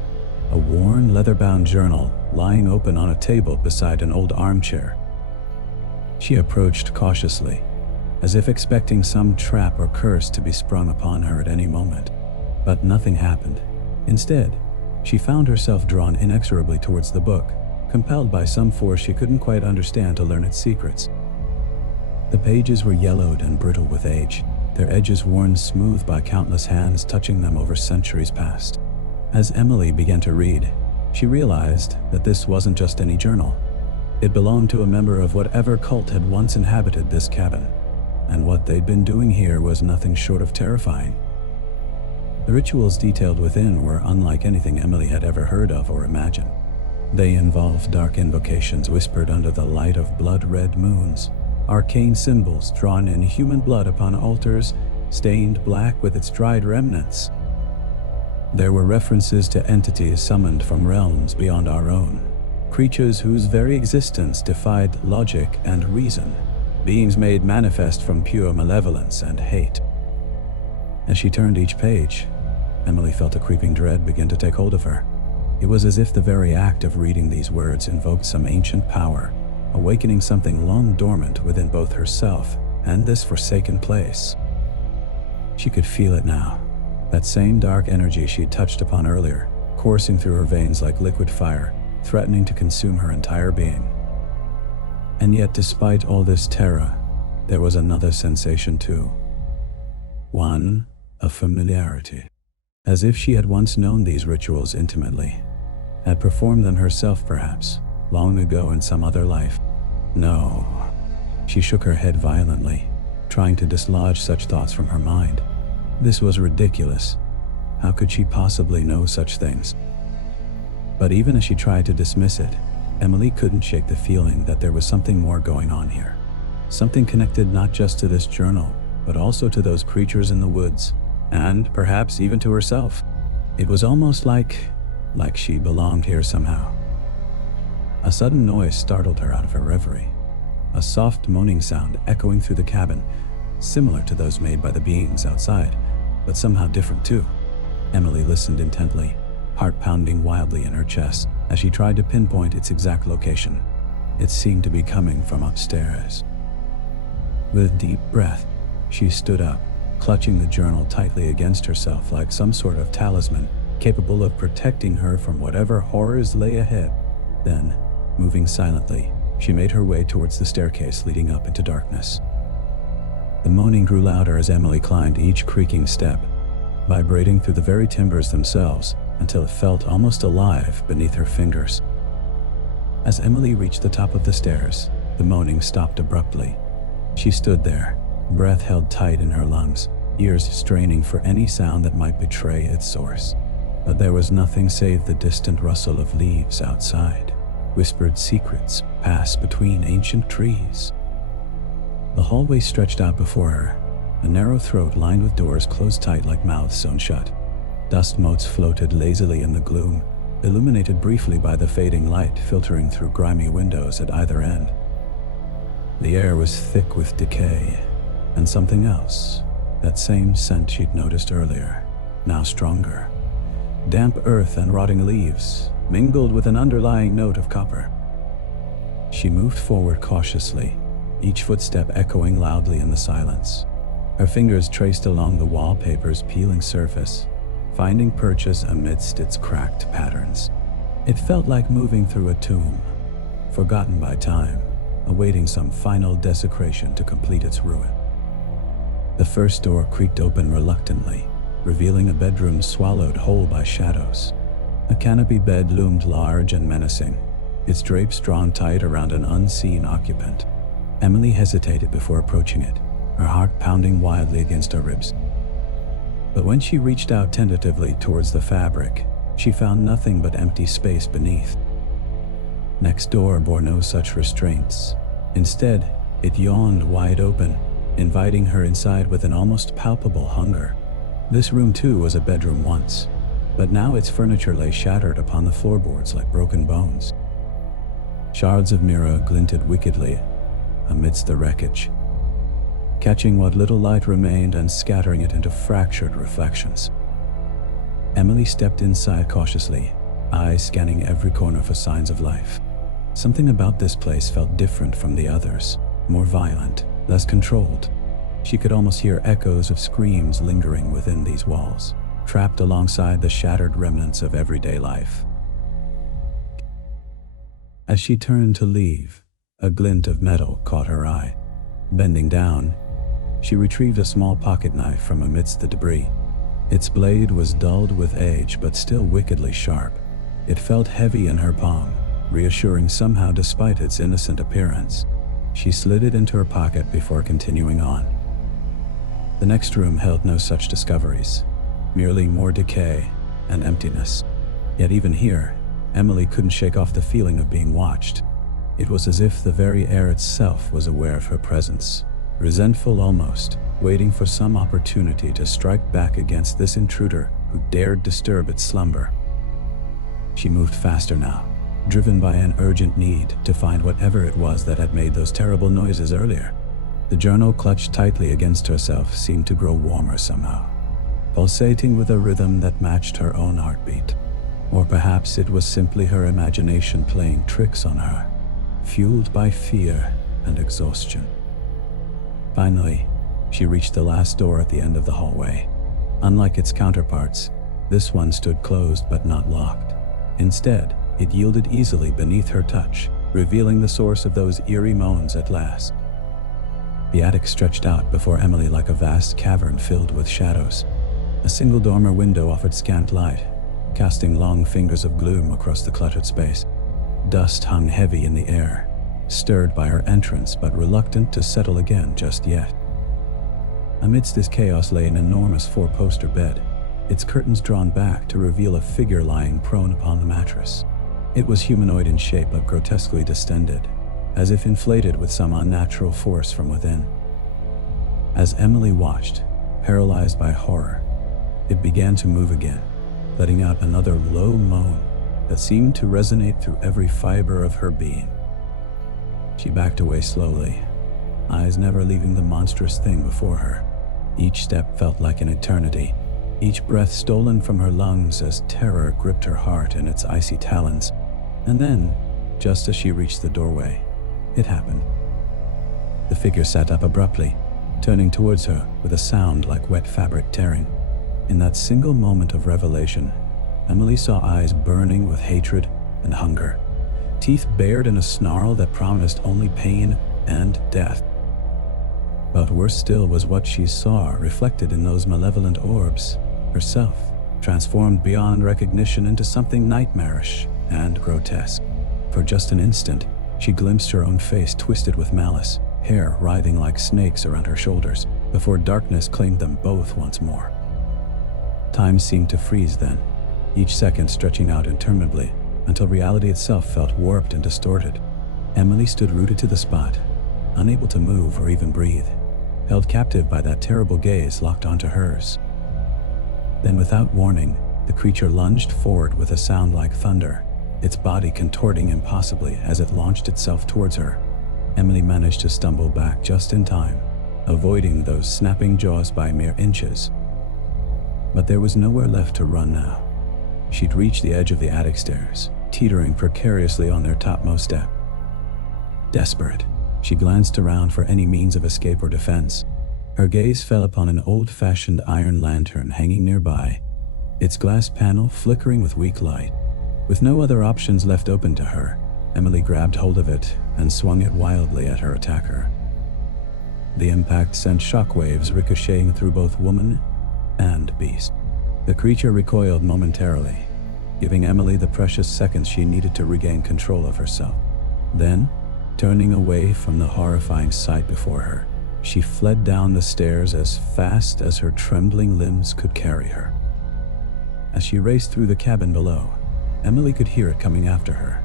A worn, leather-bound journal lying open on a table beside an old armchair. She approached cautiously, as if expecting some trap or curse to be sprung upon her at any moment. But nothing happened. Instead, she found herself drawn inexorably towards the book, compelled by some force she couldn't quite understand to learn its secrets. The pages were yellowed and brittle with age, their edges worn smooth by countless hands touching them over centuries past. As Emily began to read, she realized that this wasn't just any journal. It belonged to a member of whatever cult had once inhabited this cabin, and what they'd been doing here was nothing short of terrifying. The rituals detailed within were unlike anything Emily had ever heard of or imagined. They involved dark invocations whispered under the light of blood-red moons, arcane symbols drawn in human blood upon altars, stained black with its dried remnants. There were references to entities summoned from realms beyond our own, creatures whose very existence defied logic and reason, beings made manifest from pure malevolence and hate. As she turned each page, Emily felt a creeping dread begin to take hold of her. It was as if the very act of reading these words invoked some ancient power, awakening something long dormant within both herself and this forsaken place. She could feel it now, that same dark energy she'd touched upon earlier, coursing through her veins like liquid fire, threatening to consume her entire being. And yet, despite all this terror, there was another sensation too. One of familiarity. As if she had once known these rituals intimately, had performed them herself perhaps, long ago in some other life. No. She shook her head violently, trying to dislodge such thoughts from her mind. This was ridiculous. How could she possibly know such things? But even as she tried to dismiss it, Emily couldn't shake the feeling that there was something more going on here. Something connected not just to this journal, but also to those creatures in the woods, and perhaps even to herself. It was almost like she belonged here somehow. A sudden noise startled her out of her reverie. A soft moaning sound echoing through the cabin, similar to those made by the beings outside, but somehow different too. Emily listened intently, heart pounding wildly in her chest as she tried to pinpoint its exact location. It seemed to be coming from upstairs. With a deep breath, she stood up, clutching the journal tightly against herself like some sort of talisman capable of protecting her from whatever horrors lay ahead. Then, moving silently, she made her way towards the staircase leading up into darkness. The moaning grew louder as Emily climbed each creaking step, vibrating through the very timbers themselves until it felt almost alive beneath her fingers. As Emily reached the top of the stairs, the moaning stopped abruptly. She stood there, breath held tight in her lungs, ears straining for any sound that might betray its source. But there was nothing save the distant rustle of leaves outside. Whispered secrets passed between ancient trees. The hallway stretched out before her, a narrow throat lined with doors closed tight like mouths sewn shut. Dust motes floated lazily in the gloom, illuminated briefly by the fading light filtering through grimy windows at either end. The air was thick with decay, and something else, that same scent she'd noticed earlier, now stronger. Damp earth and rotting leaves, mingled with an underlying note of copper. She moved forward cautiously, each footstep echoing loudly in the silence. Her fingers traced along the wallpaper's peeling surface, finding purchase amidst its cracked patterns. It felt like moving through a tomb, forgotten by time, awaiting some final desecration to complete its ruin. The first door creaked open reluctantly, revealing a bedroom swallowed whole by shadows. A canopy bed loomed large and menacing, its drapes drawn tight around an unseen occupant. Emily hesitated before approaching it, her heart pounding wildly against her ribs. But when she reached out tentatively towards the fabric, she found nothing but empty space beneath. Next door bore no such restraints. Instead, it yawned wide open, inviting her inside with an almost palpable hunger. This room too was a bedroom once, but now its furniture lay shattered upon the floorboards like broken bones. Shards of mirror glinted wickedly amidst the wreckage, catching what little light remained and scattering it into fractured reflections. Emily stepped inside cautiously, eyes scanning every corner for signs of life. Something about this place felt different from the others, more violent, less controlled. She could almost hear echoes of screams lingering within these walls, trapped alongside the shattered remnants of everyday life. As she turned to leave, a glint of metal caught her eye. Bending down, she retrieved a small pocket knife from amidst the debris. Its blade was dulled with age but still wickedly sharp. It felt heavy in her palm, reassuring somehow despite its innocent appearance. She slid it into her pocket before continuing on. The next room held no such discoveries, merely more decay and emptiness. Yet even here, Emily couldn't shake off the feeling of being watched. It was as if the very air itself was aware of her presence, resentful almost, waiting for some opportunity to strike back against this intruder who dared disturb its slumber. She moved faster now, driven by an urgent need to find whatever it was that had made those terrible noises earlier. The journal clutched tightly against herself seemed to grow warmer somehow, pulsating with a rhythm that matched her own heartbeat. Or perhaps it was simply her imagination playing tricks on her, fueled by fear and exhaustion. Finally, she reached the last door at the end of the hallway. Unlike its counterparts, this one stood closed but not locked. Instead, it yielded easily beneath her touch, revealing the source of those eerie moans at last. The attic stretched out before Emily like a vast cavern filled with shadows. A single dormer window offered scant light, casting long fingers of gloom across the cluttered space. Dust hung heavy in the air, stirred by her entrance but reluctant to settle again just yet. Amidst this chaos lay an enormous four-poster bed, its curtains drawn back to reveal a figure lying prone upon the mattress. It was humanoid in shape but grotesquely distended, as if inflated with some unnatural force from within. As Emily watched, paralyzed by horror, it began to move again, letting out another low moan that seemed to resonate through every fiber of her being. She backed away slowly, eyes never leaving the monstrous thing before her. Each step felt like an eternity, each breath stolen from her lungs as terror gripped her heart in its icy talons. And then, just as she reached the doorway, it happened. The figure sat up abruptly, turning towards her with a sound like wet fabric tearing. In that single moment of revelation, Emily saw eyes burning with hatred and hunger, teeth bared in a snarl that promised only pain and death. But worse still was what she saw reflected in those malevolent orbs, herself, transformed beyond recognition into something nightmarish and grotesque. For just an instant, she glimpsed her own face twisted with malice, hair writhing like snakes around her shoulders, before darkness claimed them both once more. Time seemed to freeze then, each second stretching out interminably, until reality itself felt warped and distorted. Emily stood rooted to the spot, unable to move or even breathe, held captive by that terrible gaze locked onto hers. Then without warning, the creature lunged forward with a sound like thunder, its body contorting impossibly as it launched itself towards her. Emily managed to stumble back just in time, avoiding those snapping jaws by mere inches. But there was nowhere left to run now. She'd reached the edge of the attic stairs, teetering precariously on their topmost step. Desperate, she glanced around for any means of escape or defense. Her gaze fell upon an old-fashioned iron lantern hanging nearby, its glass panel flickering with weak light. With no other options left open to her, Emily grabbed hold of it and swung it wildly at her attacker. The impact sent shockwaves ricocheting through both woman and beast. The creature recoiled momentarily, giving Emily the precious seconds she needed to regain control of herself. Then, turning away from the horrifying sight before her, she fled down the stairs as fast as her trembling limbs could carry her. As she raced through the cabin below, Emily could hear it coming after her,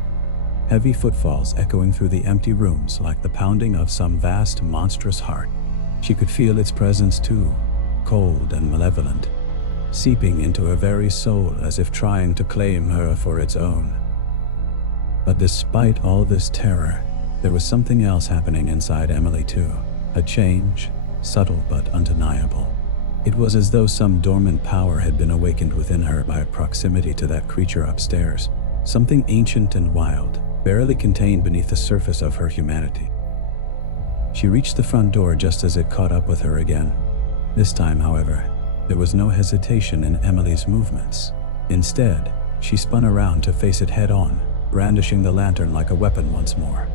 heavy footfalls echoing through the empty rooms like the pounding of some vast, monstrous heart. She could feel its presence too, cold and malevolent, seeping into her very soul as if trying to claim her for its own. But despite all this terror, there was something else happening inside Emily too. A change, subtle but undeniable. It was as though some dormant power had been awakened within her by proximity to that creature upstairs, something ancient and wild, barely contained beneath the surface of her humanity. She reached the front door just as it caught up with her again. This time, however, there was no hesitation in Emily's movements. Instead, she spun around to face it head-on, brandishing the lantern like a weapon once more.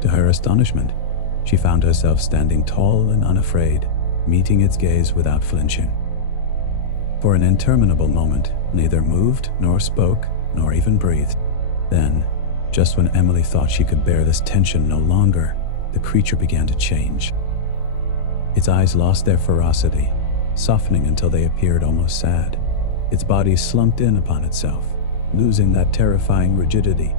To her astonishment, she found herself standing tall and unafraid, meeting its gaze without flinching. For an interminable moment, neither moved, nor spoke, nor even breathed. Then, just when Emily thought she could bear this tension no longer, the creature began to change. Its eyes lost their ferocity, softening until they appeared almost sad. Its body slumped in upon itself, losing that terrifying rigidity.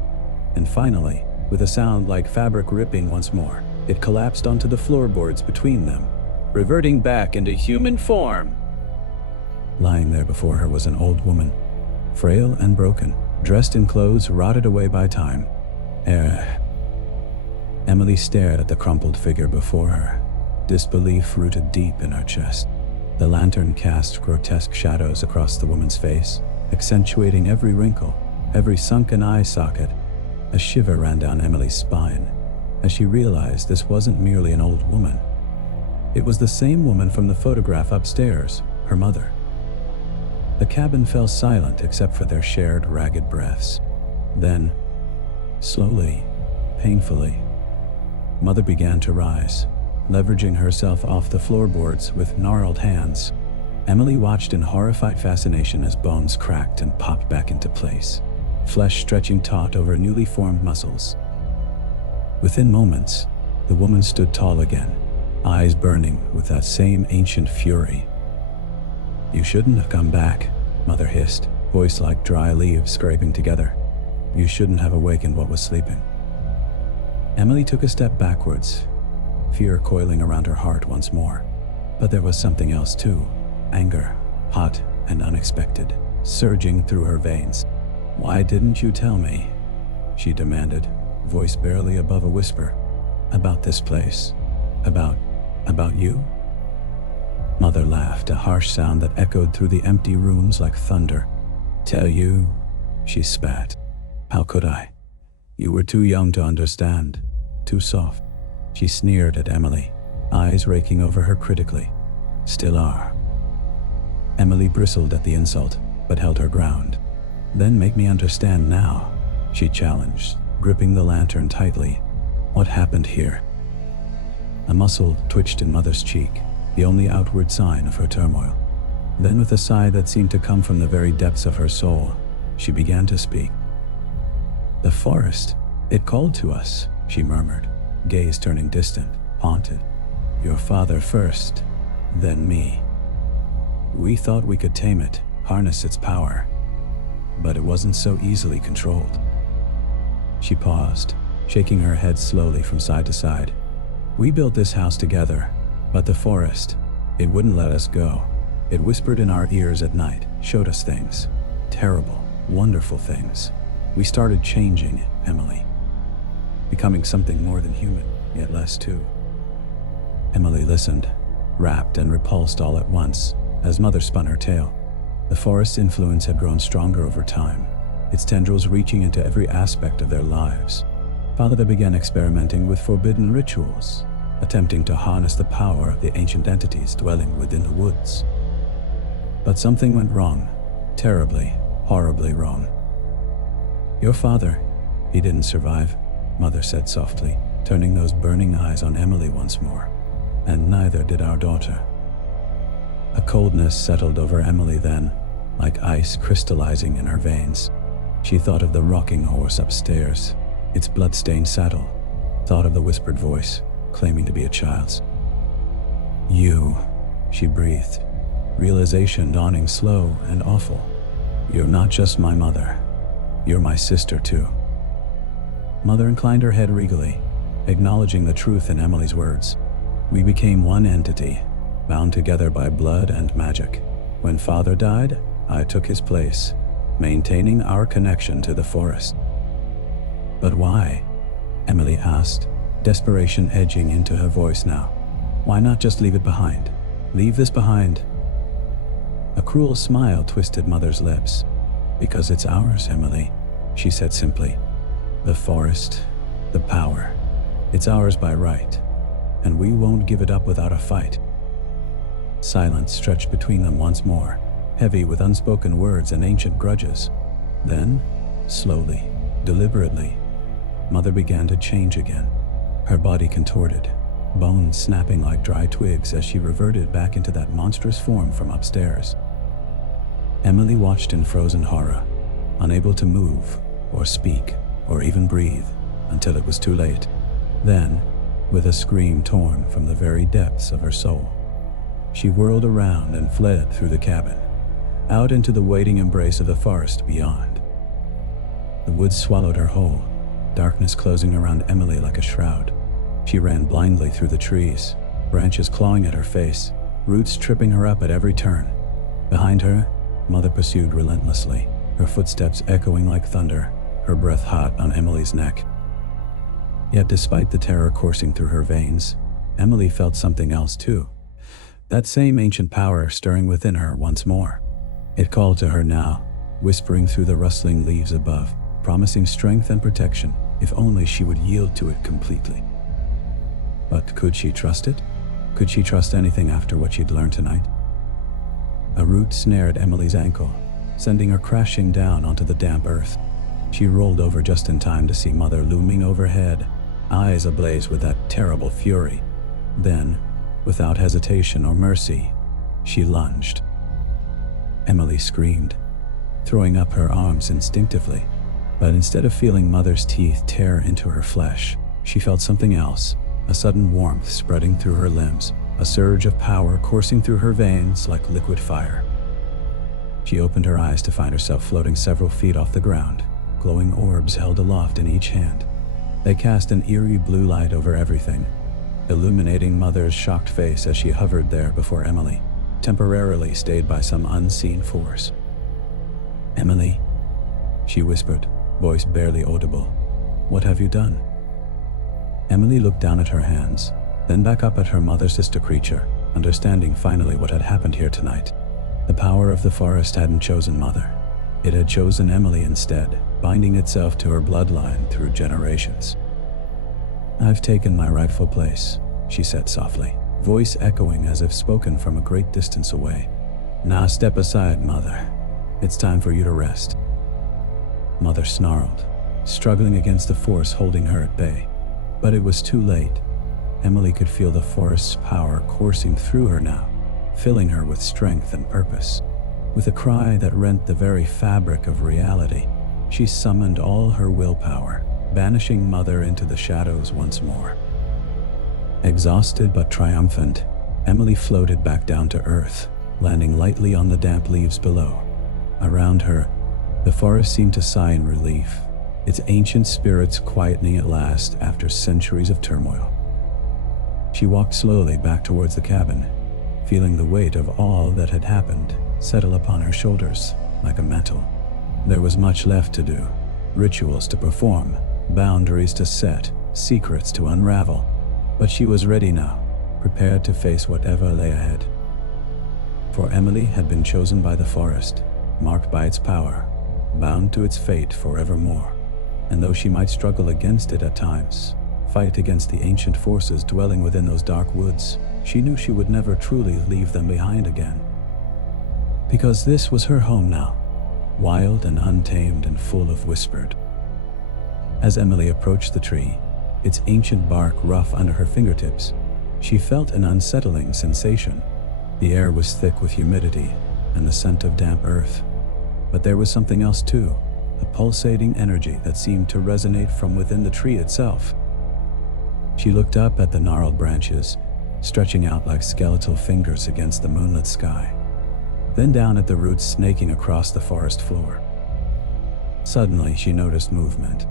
And finally, with a sound like fabric ripping once more, it collapsed onto the floorboards between them, reverting back into human form. Lying there before her was an old woman, frail and broken, dressed in clothes rotted away by time. Emily stared at the crumpled figure before her, disbelief rooted deep in her chest. The lantern cast grotesque shadows across the woman's face, accentuating every wrinkle, every sunken eye socket. A shiver ran down Emily's spine as she realized this wasn't merely an old woman. It was the same woman from the photograph upstairs, her mother. The cabin fell silent except for their shared ragged breaths. Then, slowly, painfully, Mother began to rise, leveraging herself off the floorboards with gnarled hands. Emily watched in horrified fascination as bones cracked and popped back into place, flesh stretching taut over newly formed muscles. Within moments, the woman stood tall again, eyes burning with that same ancient fury. "You shouldn't have come back," Mother hissed, voice like dry leaves scraping together. "You shouldn't have awakened what was sleeping." Emily took a step backwards, fear coiling around her heart once more. But there was something else too, anger, hot and unexpected, surging through her veins. "Why didn't you tell me?" she demanded, voice barely above a whisper. "About this place? About you?" Mother laughed, a harsh sound that echoed through the empty rooms like thunder. "Tell you?" she spat. "How could I? You were too young to understand, too soft." She sneered at Emily, eyes raking over her critically. "Still are." Emily bristled at the insult, but held her ground. "Then make me understand now," she challenged, gripping the lantern tightly. "What happened here?" A muscle twitched in Mother's cheek, the only outward sign of her turmoil. Then, with a sigh that seemed to come from the very depths of her soul, she began to speak. "The forest, it called to us," she murmured, gaze turning distant, haunted. "Your father first, then me. We thought we could tame it, harness its power. But it wasn't so easily controlled." She paused, shaking her head slowly from side to side. "We built this house together, but the forest, it wouldn't let us go. It whispered in our ears at night, showed us things. Terrible, wonderful things. We started changing, Emily. Becoming something more than human, yet less too." Emily listened, rapt and repulsed all at once, as Mother spun her tale. The forest's influence had grown stronger over time, its tendrils reaching into every aspect of their lives. Father began experimenting with forbidden rituals, attempting to harness the power of the ancient entities dwelling within the woods. But something went wrong, terribly, horribly wrong. "Your father, he didn't survive," Mother said softly, turning those burning eyes on Emily once more. "And neither did our daughter." A coldness settled over Emily then, like ice crystallizing in her veins. She thought of the rocking horse upstairs, its blood-stained saddle, thought of the whispered voice, claiming to be a child's. "You," she breathed, realization dawning slow and awful. "You're not just my mother. You're my sister too." Mother inclined her head regally, acknowledging the truth in Emily's words. "We became one entity, bound together by blood and magic. When father died, I took his place, maintaining our connection to the forest." "But why?" Emily asked, desperation edging into her voice now. "Why not just leave it behind? Leave this behind?" A cruel smile twisted Mother's lips. "Because it's ours, Emily," she said simply. "The forest, the power, it's ours by right, and we won't give it up without a fight." Silence stretched between them once more, heavy with unspoken words and ancient grudges. Then, slowly, deliberately, Mother began to change again. Her body contorted, bones snapping like dry twigs as she reverted back into that monstrous form from upstairs. Emily watched in frozen horror, unable to move, or speak, or even breathe, until it was too late. Then, with a scream torn from the very depths of her soul, she whirled around and fled through the cabin, out into the waiting embrace of the forest beyond. The woods swallowed her whole, darkness closing around Emily like a shroud. She ran blindly through the trees, branches clawing at her face, roots tripping her up at every turn. Behind her, Mother pursued relentlessly, her footsteps echoing like thunder, her breath hot on Emily's neck. Yet despite the terror coursing through her veins, Emily felt something else too. That same ancient power stirring within her once more. It called to her now, whispering through the rustling leaves above, promising strength and protection if only she would yield to it completely. But could she trust it? Could she trust anything after what she'd learned tonight? A root snared Emily's ankle, sending her crashing down onto the damp earth. She rolled over just in time to see Mother looming overhead, eyes ablaze with that terrible fury. Then, without hesitation or mercy, she lunged. Emily screamed, throwing up her arms instinctively. But instead of feeling Mother's teeth tear into her flesh, she felt something else, a sudden warmth spreading through her limbs, a surge of power coursing through her veins like liquid fire. She opened her eyes to find herself floating several feet off the ground, glowing orbs held aloft in each hand. They cast an eerie blue light over everything, illuminating Mother's shocked face as she hovered there before Emily, temporarily stayed by some unseen force. "Emily," she whispered, voice barely audible. "What have you done?" Emily looked down at her hands, then back up at her mother-sister creature, understanding finally what had happened here tonight. The power of the forest hadn't chosen Mother. It had chosen Emily instead, binding itself to her bloodline through generations. "I've taken my rightful place," she said softly, voice echoing as if spoken from a great distance away. "Now step aside, Mother. It's time for you to rest." Mother snarled, struggling against the force holding her at bay. But it was too late. Emily could feel the forest's power coursing through her now, filling her with strength and purpose. With a cry that rent the very fabric of reality, she summoned all her willpower, banishing Mother into the shadows once more. Exhausted but triumphant, Emily floated back down to earth, landing lightly on the damp leaves below. Around her, the forest seemed to sigh in relief, its ancient spirits quietening at last after centuries of turmoil. She walked slowly back towards the cabin, feeling the weight of all that had happened settle upon her shoulders like a mantle. There was much left to do, rituals to perform, boundaries to set, secrets to unravel. But she was ready now, prepared to face whatever lay ahead. For Emily had been chosen by the forest, marked by its power, bound to its fate forevermore. And though she might struggle against it at times, fight against the ancient forces dwelling within those dark woods, she knew she would never truly leave them behind again. Because this was her home now, wild and untamed and full of whispered. As Emily approached the tree, its ancient bark rough under her fingertips, she felt an unsettling sensation. The air was thick with humidity and the scent of damp earth. But there was something else too, a pulsating energy that seemed to resonate from within the tree itself. She looked up at the gnarled branches, stretching out like skeletal fingers against the moonlit sky, then down at the roots snaking across the forest floor. Suddenly she noticed movement.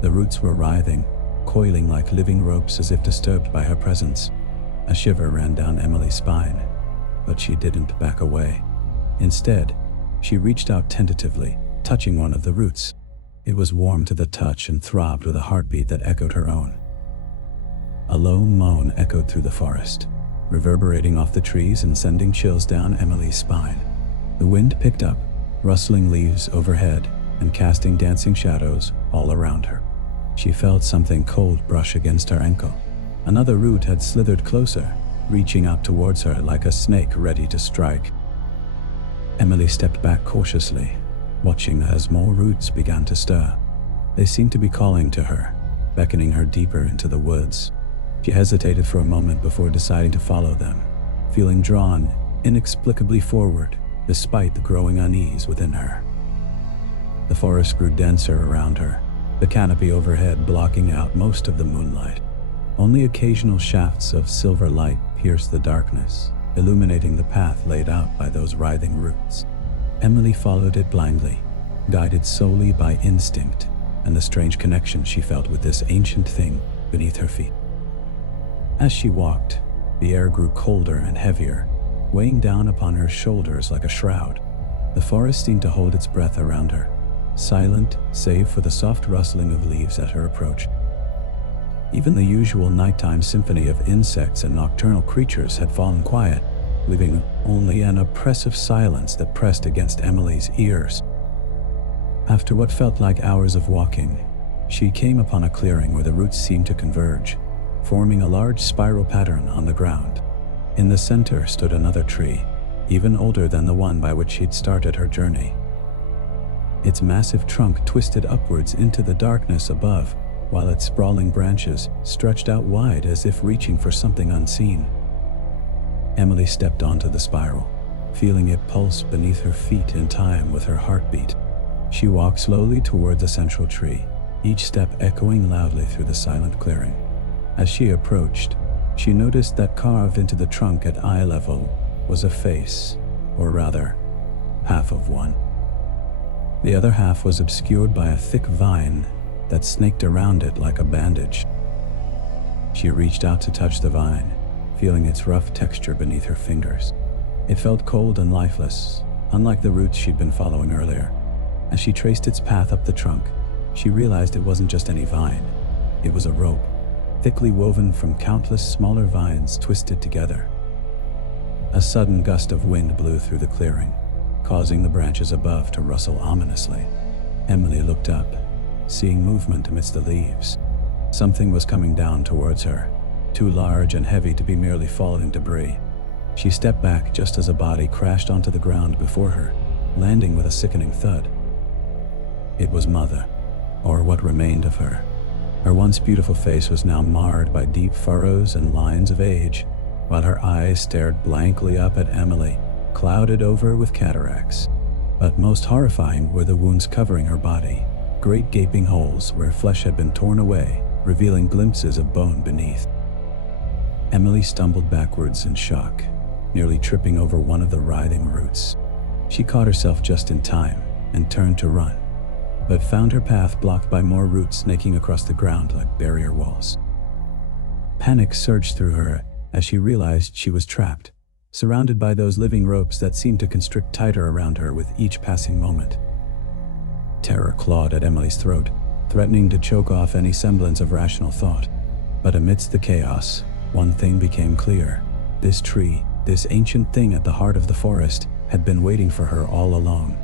The roots were writhing, coiling like living ropes as if disturbed by her presence. A shiver ran down Emily's spine, but she didn't back away. Instead, she reached out tentatively, touching one of the roots. It was warm to the touch and throbbed with a heartbeat that echoed her own. A low moan echoed through the forest, reverberating off the trees and sending chills down Emily's spine. The wind picked up, rustling leaves overhead and casting dancing shadows all around her. She felt something cold brush against her ankle. Another root had slithered closer, reaching out towards her like a snake ready to strike. Emily stepped back cautiously, watching as more roots began to stir. They seemed to be calling to her, beckoning her deeper into the woods. She hesitated for a moment before deciding to follow them, feeling drawn inexplicably forward despite the growing unease within her. The forest grew denser around her, the canopy overhead blocking out most of the moonlight. Only occasional shafts of silver light pierced the darkness, illuminating the path laid out by those writhing roots. Emily followed it blindly, guided solely by instinct and the strange connection she felt with this ancient thing beneath her feet. As she walked, the air grew colder and heavier, weighing down upon her shoulders like a shroud. The forest seemed to hold its breath around her, silent save for the soft rustling of leaves at her approach. Even the usual nighttime symphony of insects and nocturnal creatures had fallen quiet, leaving only an oppressive silence that pressed against Emily's ears. After what felt like hours of walking, she came upon a clearing where the roots seemed to converge, forming a large spiral pattern on the ground. In the center stood another tree, even older than the one by which she'd started her journey. Its massive trunk twisted upwards into the darkness above, while its sprawling branches stretched out wide as if reaching for something unseen. Emily stepped onto the spiral, feeling it pulse beneath her feet in time with her heartbeat. She walked slowly toward the central tree, each step echoing loudly through the silent clearing. As she approached, she noticed that carved into the trunk at eye level was a face, or rather, half of one. The other half was obscured by a thick vine that snaked around it like a bandage. She reached out to touch the vine, feeling its rough texture beneath her fingers. It felt cold and lifeless, unlike the roots she'd been following earlier. As she traced its path up the trunk, she realized it wasn't just any vine. It was a rope, thickly woven from countless smaller vines twisted together. A sudden gust of wind blew through the clearing, causing the branches above to rustle ominously. Emily looked up, seeing movement amidst the leaves. Something was coming down towards her, too large and heavy to be merely falling debris. She stepped back just as a body crashed onto the ground before her, landing with a sickening thud. It was Mother, or what remained of her. Her once beautiful face was now marred by deep furrows and lines of age, while her eyes stared blankly up at Emily, clouded over with cataracts. But most horrifying were the wounds covering her body, great gaping holes where flesh had been torn away, revealing glimpses of bone beneath. Emily stumbled backwards in shock, nearly tripping over one of the writhing roots. She caught herself just in time and turned to run, but found her path blocked by more roots snaking across the ground like barrier walls. Panic surged through her as she realized she was trapped, surrounded by those living ropes that seemed to constrict tighter around her with each passing moment. Terror clawed at Emily's throat, threatening to choke off any semblance of rational thought. But amidst the chaos, one thing became clear. This tree, this ancient thing at the heart of the forest, had been waiting for her all along.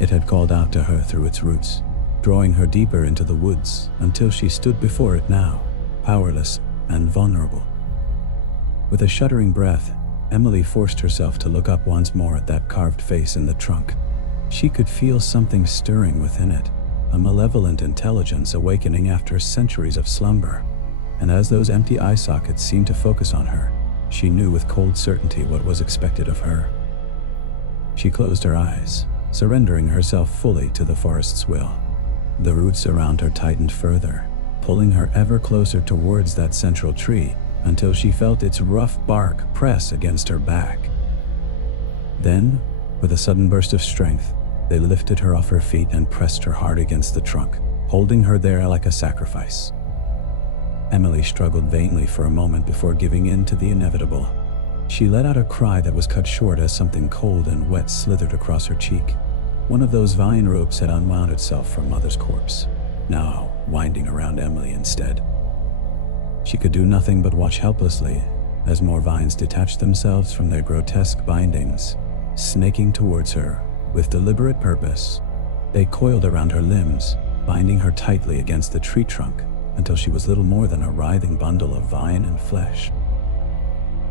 It had called out to her through its roots, drawing her deeper into the woods until she stood before it now, powerless and vulnerable. With a shuddering breath, Emily forced herself to look up once more at that carved face in the trunk. She could feel something stirring within it, a malevolent intelligence awakening after centuries of slumber. And as those empty eye sockets seemed to focus on her, she knew with cold certainty what was expected of her. She closed her eyes, surrendering herself fully to the forest's will. The roots around her tightened further, pulling her ever closer towards that central tree until she felt its rough bark press against her back. Then, with a sudden burst of strength, they lifted her off her feet and pressed her hard against the trunk, holding her there like a sacrifice. Emily struggled vainly for a moment before giving in to the inevitable. She let out a cry that was cut short as something cold and wet slithered across her cheek. One of those vine ropes had unwound itself from Mother's corpse, now winding around Emily instead. She could do nothing but watch helplessly as more vines detached themselves from their grotesque bindings, snaking towards her with deliberate purpose. They coiled around her limbs, binding her tightly against the tree trunk until she was little more than a writhing bundle of vine and flesh.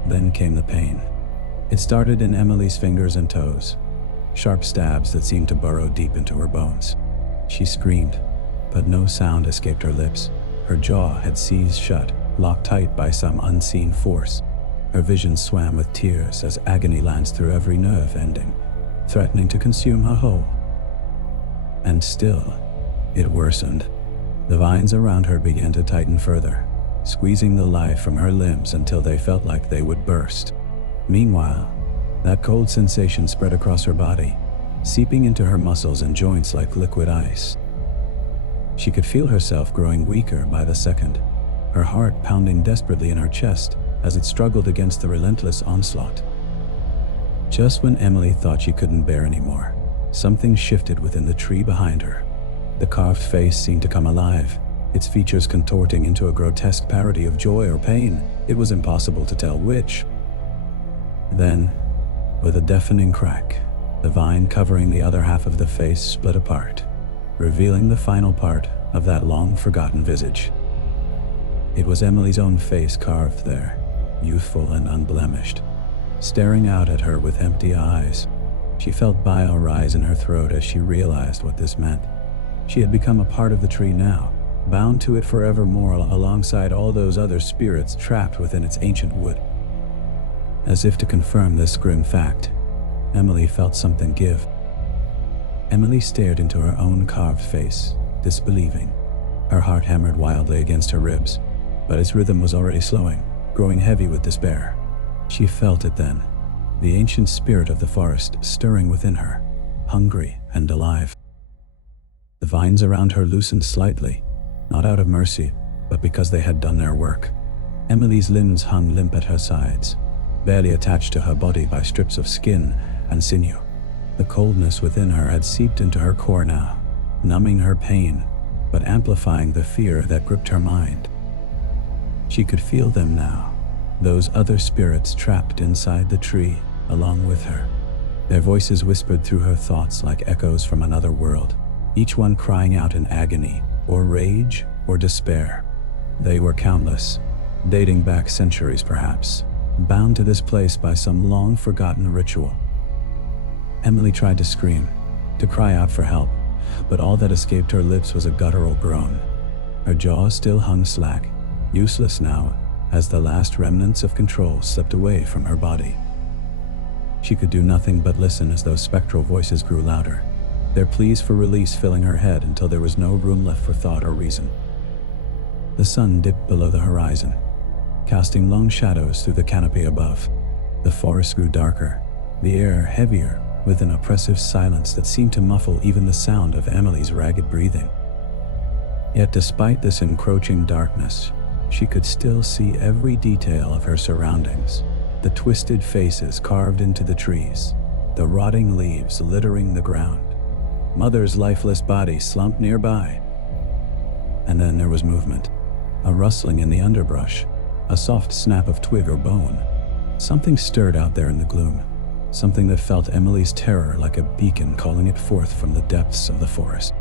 Then came the pain. It started in Emily's fingers and toes, sharp stabs that seemed to burrow deep into her bones. She screamed, but no sound escaped her lips. Her jaw had seized shut, locked tight by some unseen force. Her vision swam with tears as agony lanced through every nerve ending, threatening to consume her whole. And still, it worsened. The vines around her began to tighten further, squeezing the life from her limbs until they felt like they would burst. Meanwhile, that cold sensation spread across her body, seeping into her muscles and joints like liquid ice. She could feel herself growing weaker by the second, her heart pounding desperately in her chest as it struggled against the relentless onslaught. Just when Emily thought she couldn't bear anymore, something shifted within the tree behind her. The carved face seemed to come alive, its features contorting into a grotesque parody of joy or pain. It was impossible to tell which. Then, with a deafening crack, the vine covering the other half of the face split apart, revealing the final part of that long-forgotten visage. It was Emily's own face carved there, youthful and unblemished, staring out at her with empty eyes. She felt bile rise in her throat as she realized what this meant. She had become a part of the tree now, bound to it forevermore alongside all those other spirits trapped within its ancient wood. As if to confirm this grim fact, Emily felt something give. Emily stared into her own carved face, disbelieving. Her heart hammered wildly against her ribs, but its rhythm was already slowing, growing heavy with despair. She felt it then, the ancient spirit of the forest stirring within her, hungry and alive. The vines around her loosened slightly, not out of mercy, but because they had done their work. Emily's limbs hung limp at her sides, barely attached to her body by strips of skin and sinew. The coldness within her had seeped into her core now, numbing her pain, but amplifying the fear that gripped her mind. She could feel them now, those other spirits trapped inside the tree along with her. Their voices whispered through her thoughts like echoes from another world, each one crying out in agony, or rage, or despair. They were countless, dating back centuries perhaps, bound to this place by some long-forgotten ritual. Emily tried to scream, to cry out for help, but all that escaped her lips was a guttural groan. Her jaw still hung slack, useless now, as the last remnants of control slipped away from her body. She could do nothing but listen as those spectral voices grew louder, their pleas for release filling her head until there was no room left for thought or reason. The sun dipped below the horizon, casting long shadows through the canopy above. The forest grew darker, the air heavier, with an oppressive silence that seemed to muffle even the sound of Emily's ragged breathing. Yet despite this encroaching darkness, she could still see every detail of her surroundings. The twisted faces carved into the trees, the rotting leaves littering the ground, Mother's lifeless body slumped nearby. And then there was movement, a rustling in the underbrush, a soft snap of twig or bone. Something stirred out there in the gloom, something that felt Emily's terror like a beacon calling it forth from the depths of the forest.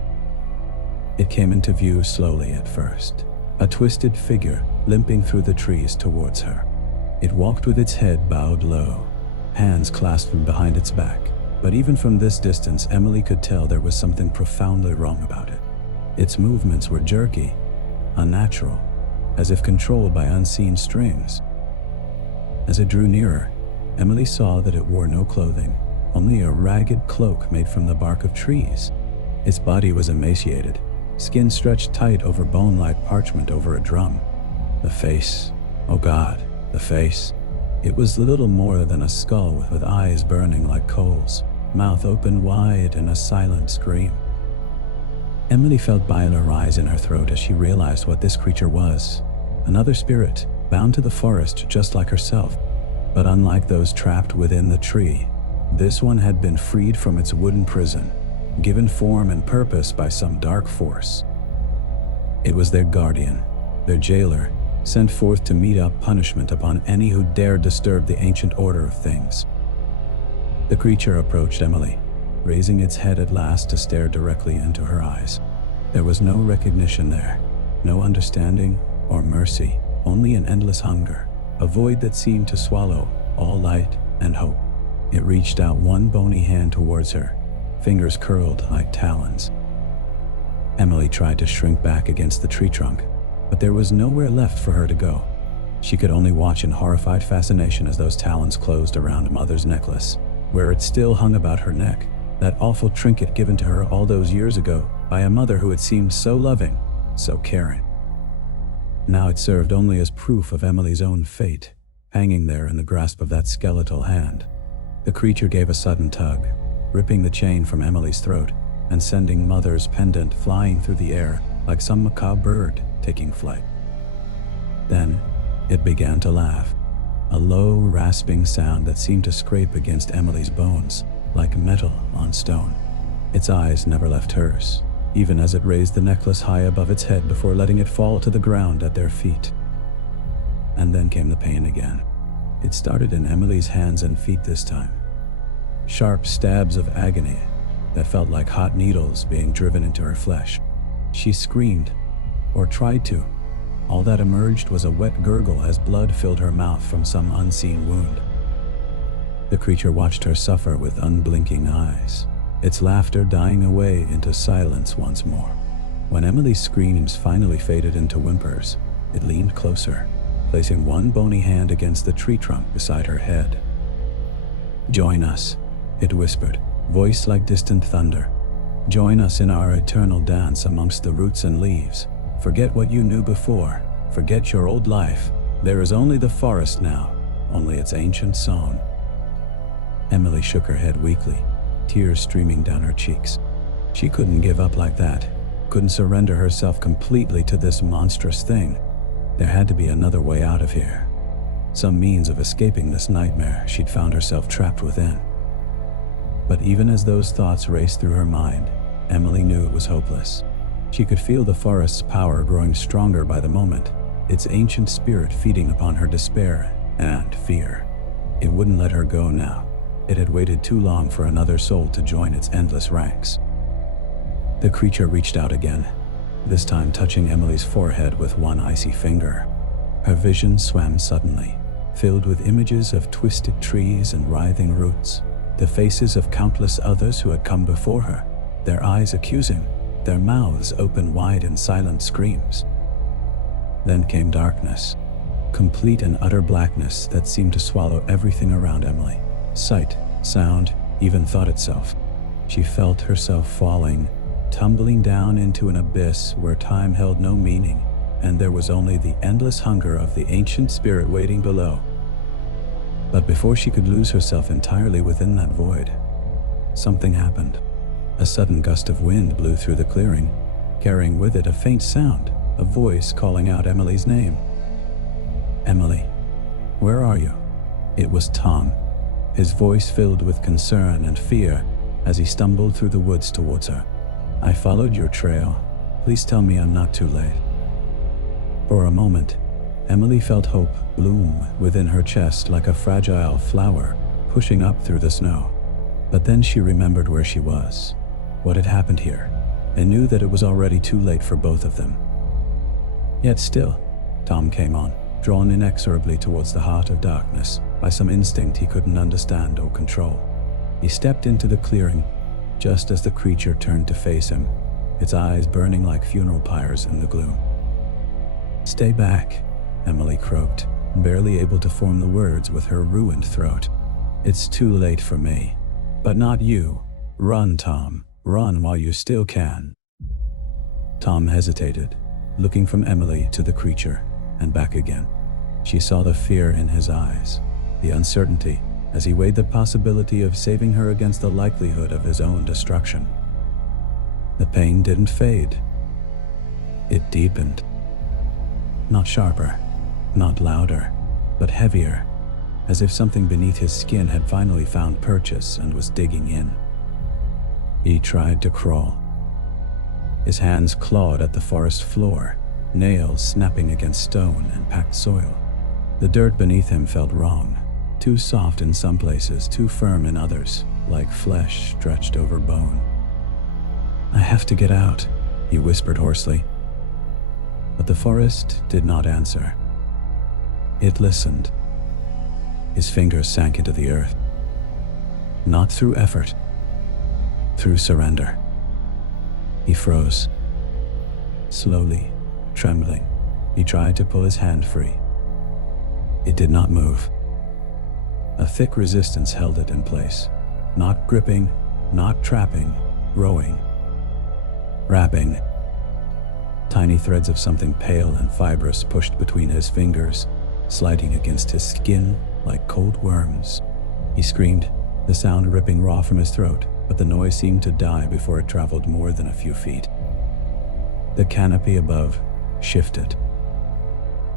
It came into view slowly at first, a twisted figure limping through the trees towards her. It walked with its head bowed low, hands clasped behind its back. But even from this distance, Emily could tell there was something profoundly wrong about it. Its movements were jerky, unnatural, as if controlled by unseen strings. As it drew nearer, Emily saw that it wore no clothing, only a ragged cloak made from the bark of trees. Its body was emaciated, skin stretched tight over bone like parchment over a drum. The face, oh God, the face. It was little more than a skull with eyes burning like coals, mouth open wide in a silent scream. Emily felt bile rise in her throat as she realized what this creature was. Another spirit, bound to the forest just like herself. But unlike those trapped within the tree, this one had been freed from its wooden prison, given form and purpose by some dark force. It was their guardian, their jailer, sent forth to mete out punishment upon any who dared disturb the ancient order of things. The creature approached Emily, raising its head at last to stare directly into her eyes. There was no recognition there, no understanding or mercy, only an endless hunger, a void that seemed to swallow all light and hope. It reached out one bony hand towards her, fingers curled like talons. Emily tried to shrink back against the tree trunk, but there was nowhere left for her to go. She could only watch in horrified fascination as those talons closed around Mother's necklace, where it still hung about her neck, that awful trinket given to her all those years ago by a mother who had seemed so loving, so caring. Now it served only as proof of Emily's own fate, hanging there in the grasp of that skeletal hand. The creature gave a sudden tug, ripping the chain from Emily's throat and sending Mother's pendant flying through the air like some macabre bird taking flight. Then it began to laugh, a low, rasping sound that seemed to scrape against Emily's bones like metal on stone. Its eyes never left hers, even as it raised the necklace high above its head before letting it fall to the ground at their feet. And then came the pain again. It started in Emily's hands and feet this time. Sharp stabs of agony that felt like hot needles being driven into her flesh. She screamed, or tried to. All that emerged was a wet gurgle as blood filled her mouth from some unseen wound. The creature watched her suffer with unblinking eyes, its laughter dying away into silence once more. When Emily's screams finally faded into whimpers, it leaned closer, placing one bony hand against the tree trunk beside her head. "Join us," it whispered, voice like distant thunder. "Join us in our eternal dance amongst the roots and leaves. Forget what you knew before. Forget your old life. There is only the forest now, only its ancient song." Emily shook her head weakly, tears streaming down her cheeks. She couldn't give up like that, couldn't surrender herself completely to this monstrous thing. There had to be another way out of here, some means of escaping this nightmare she'd found herself trapped within. But even as those thoughts raced through her mind, Emily knew it was hopeless. She could feel the forest's power growing stronger by the moment, its ancient spirit feeding upon her despair and fear. It wouldn't let her go now. It had waited too long for another soul to join its endless ranks. The creature reached out again, this time touching Emily's forehead with one icy finger. Her vision swam suddenly, filled with images of twisted trees and writhing roots, the faces of countless others who had come before her, their eyes accusing, their mouths open wide in silent screams. Then came darkness, complete and utter blackness that seemed to swallow everything around Emily. Sight, sound, even thought itself. She felt herself falling, tumbling down into an abyss where time held no meaning, and there was only the endless hunger of the ancient spirit waiting below. But before she could lose herself entirely within that void, something happened. A sudden gust of wind blew through the clearing, carrying with it a faint sound, a voice calling out Emily's name. "Emily, where are you?" It was Tom, his voice filled with concern and fear as he stumbled through the woods towards her. "I followed your trail. Please tell me I'm not too late." For a moment, Emily felt hope bloom within her chest like a fragile flower pushing up through the snow. But then she remembered where she was, what had happened here, and knew that it was already too late for both of them. Yet still, Tom came on, drawn inexorably towards the heart of darkness by some instinct he couldn't understand or control. He stepped into the clearing just as the creature turned to face him, its eyes burning like funeral pyres in the gloom. "Stay back," Emily croaked, barely able to form the words with her ruined throat. "It's too late for me. But not you. Run, Tom. Run while you still can." Tom hesitated, looking from Emily to the creature and back again. She saw the fear in his eyes, the uncertainty as he weighed the possibility of saving her against the likelihood of his own destruction. The pain didn't fade. It deepened. Not sharper, not louder, but heavier, as if something beneath his skin had finally found purchase and was digging in. He tried to crawl. His hands clawed at the forest floor, nails snapping against stone and packed soil. The dirt beneath him felt wrong, too soft in some places, too firm in others, like flesh stretched over bone. "I have to get out," he whispered hoarsely. But the forest did not answer. It listened. His fingers sank into the earth. Not through effort, through surrender. He froze. Slowly, trembling, he tried to pull his hand free. It did not move. A thick resistance held it in place, not gripping, not trapping, rowing, wrapping. Tiny threads of something pale and fibrous pushed between his fingers, sliding against his skin like cold worms. He screamed, the sound ripping raw from his throat, but the noise seemed to die before it traveled more than a few feet. The canopy above shifted.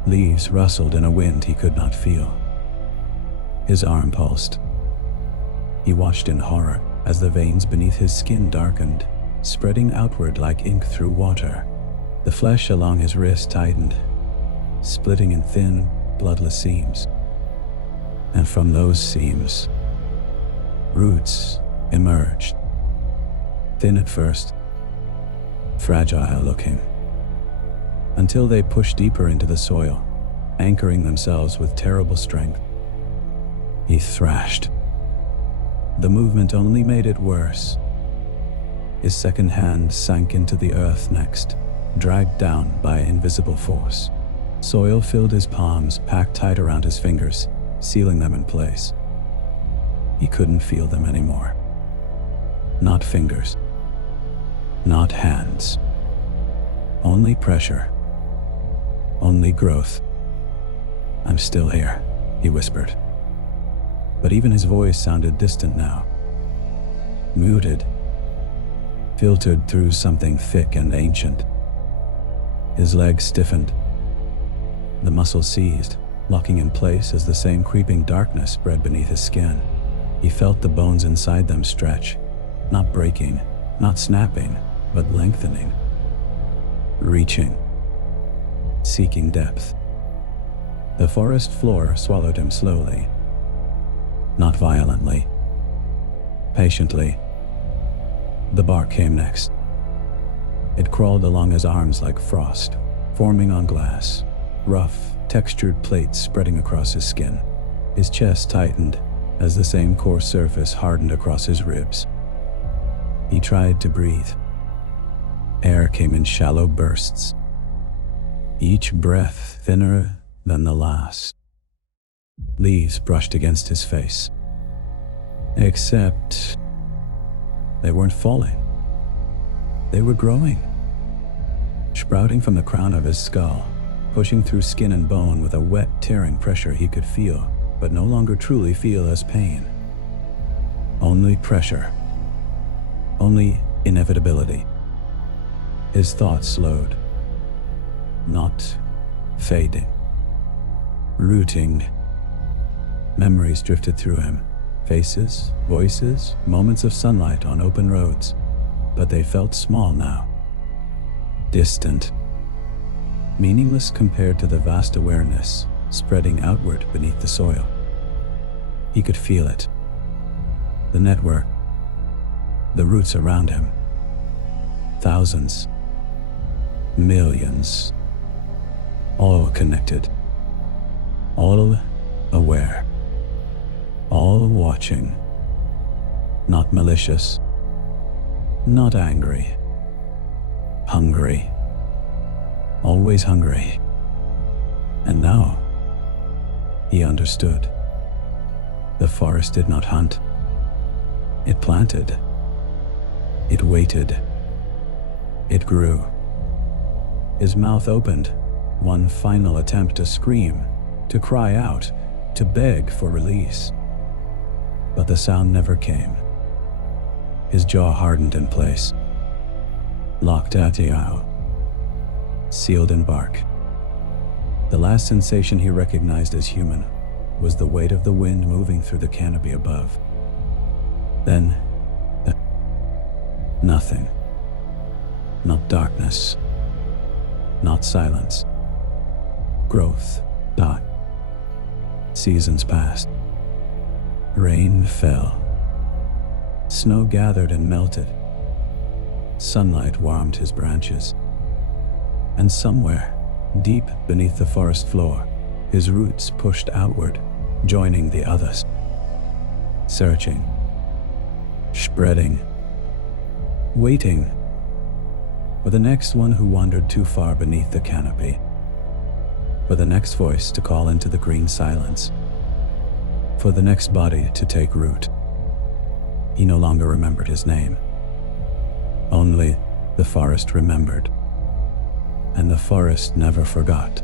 Leaves rustled in a wind he could not feel. His arm pulsed. He watched in horror as the veins beneath his skin darkened, spreading outward like ink through water. The flesh along his wrist tightened, splitting in thin, bloodless seams. And from those seams, roots emerged. Thin at first, fragile looking, until they pushed deeper into the soil, anchoring themselves with terrible strength. He thrashed. The movement only made it worse. His second hand sank into the earth next, dragged down by invisible force. Soil filled his palms, packed tight around his fingers, sealing them in place. He couldn't feel them anymore. Not fingers. Not hands. Only pressure. Only growth. "I'm still here," he whispered. But even his voice sounded distant now. Muted. Filtered through something thick and ancient. His legs stiffened. The muscles seized, locking in place as the same creeping darkness spread beneath his skin. He felt the bones inside them stretch, not breaking, not snapping, but lengthening. Reaching. Seeking depth. The forest floor swallowed him slowly. Not violently. Patiently. The bark came next. It crawled along his arms like frost, forming on glass. Rough, textured plates spreading across his skin. His chest tightened as the same coarse surface hardened across his ribs. He tried to breathe. Air came in shallow bursts, each breath thinner than the last. Leaves brushed against his face. Except they weren't falling. They were growing. Sprouting from the crown of his skull, pushing through skin and bone with a wet, tearing pressure he could feel, but no longer truly feel as pain. Only pressure. Only inevitability. His thoughts slowed. Not fading. Rooting. Memories drifted through him. Faces, voices, moments of sunlight on open roads. But they felt small now. Distant. Meaningless compared to the vast awareness spreading outward beneath the soil. He could feel it. The network. The roots around him. Thousands. Millions. All connected. All aware. All watching. Not malicious. Not angry. Hungry. Always hungry. And now, he understood. The forest did not hunt. It planted. It waited. It grew. His mouth opened, one final attempt to scream, to cry out, to beg for release. But the sound never came. His jaw hardened in place. Locked at the eye. Sealed in bark. The last sensation he recognized as human was the weight of the wind moving through the canopy above. Then, nothing. Not darkness. Not silence. Growth. Dot. Seasons passed. Rain fell. Snow gathered and melted. Sunlight warmed his branches. And somewhere, deep beneath the forest floor, his roots pushed outward, joining the others. Searching. Spreading. Waiting. For the next one who wandered too far beneath the canopy. For the next voice to call into the green silence. For the next body to take root. He no longer remembered his name. Only the forest remembered. And the forest never forgot.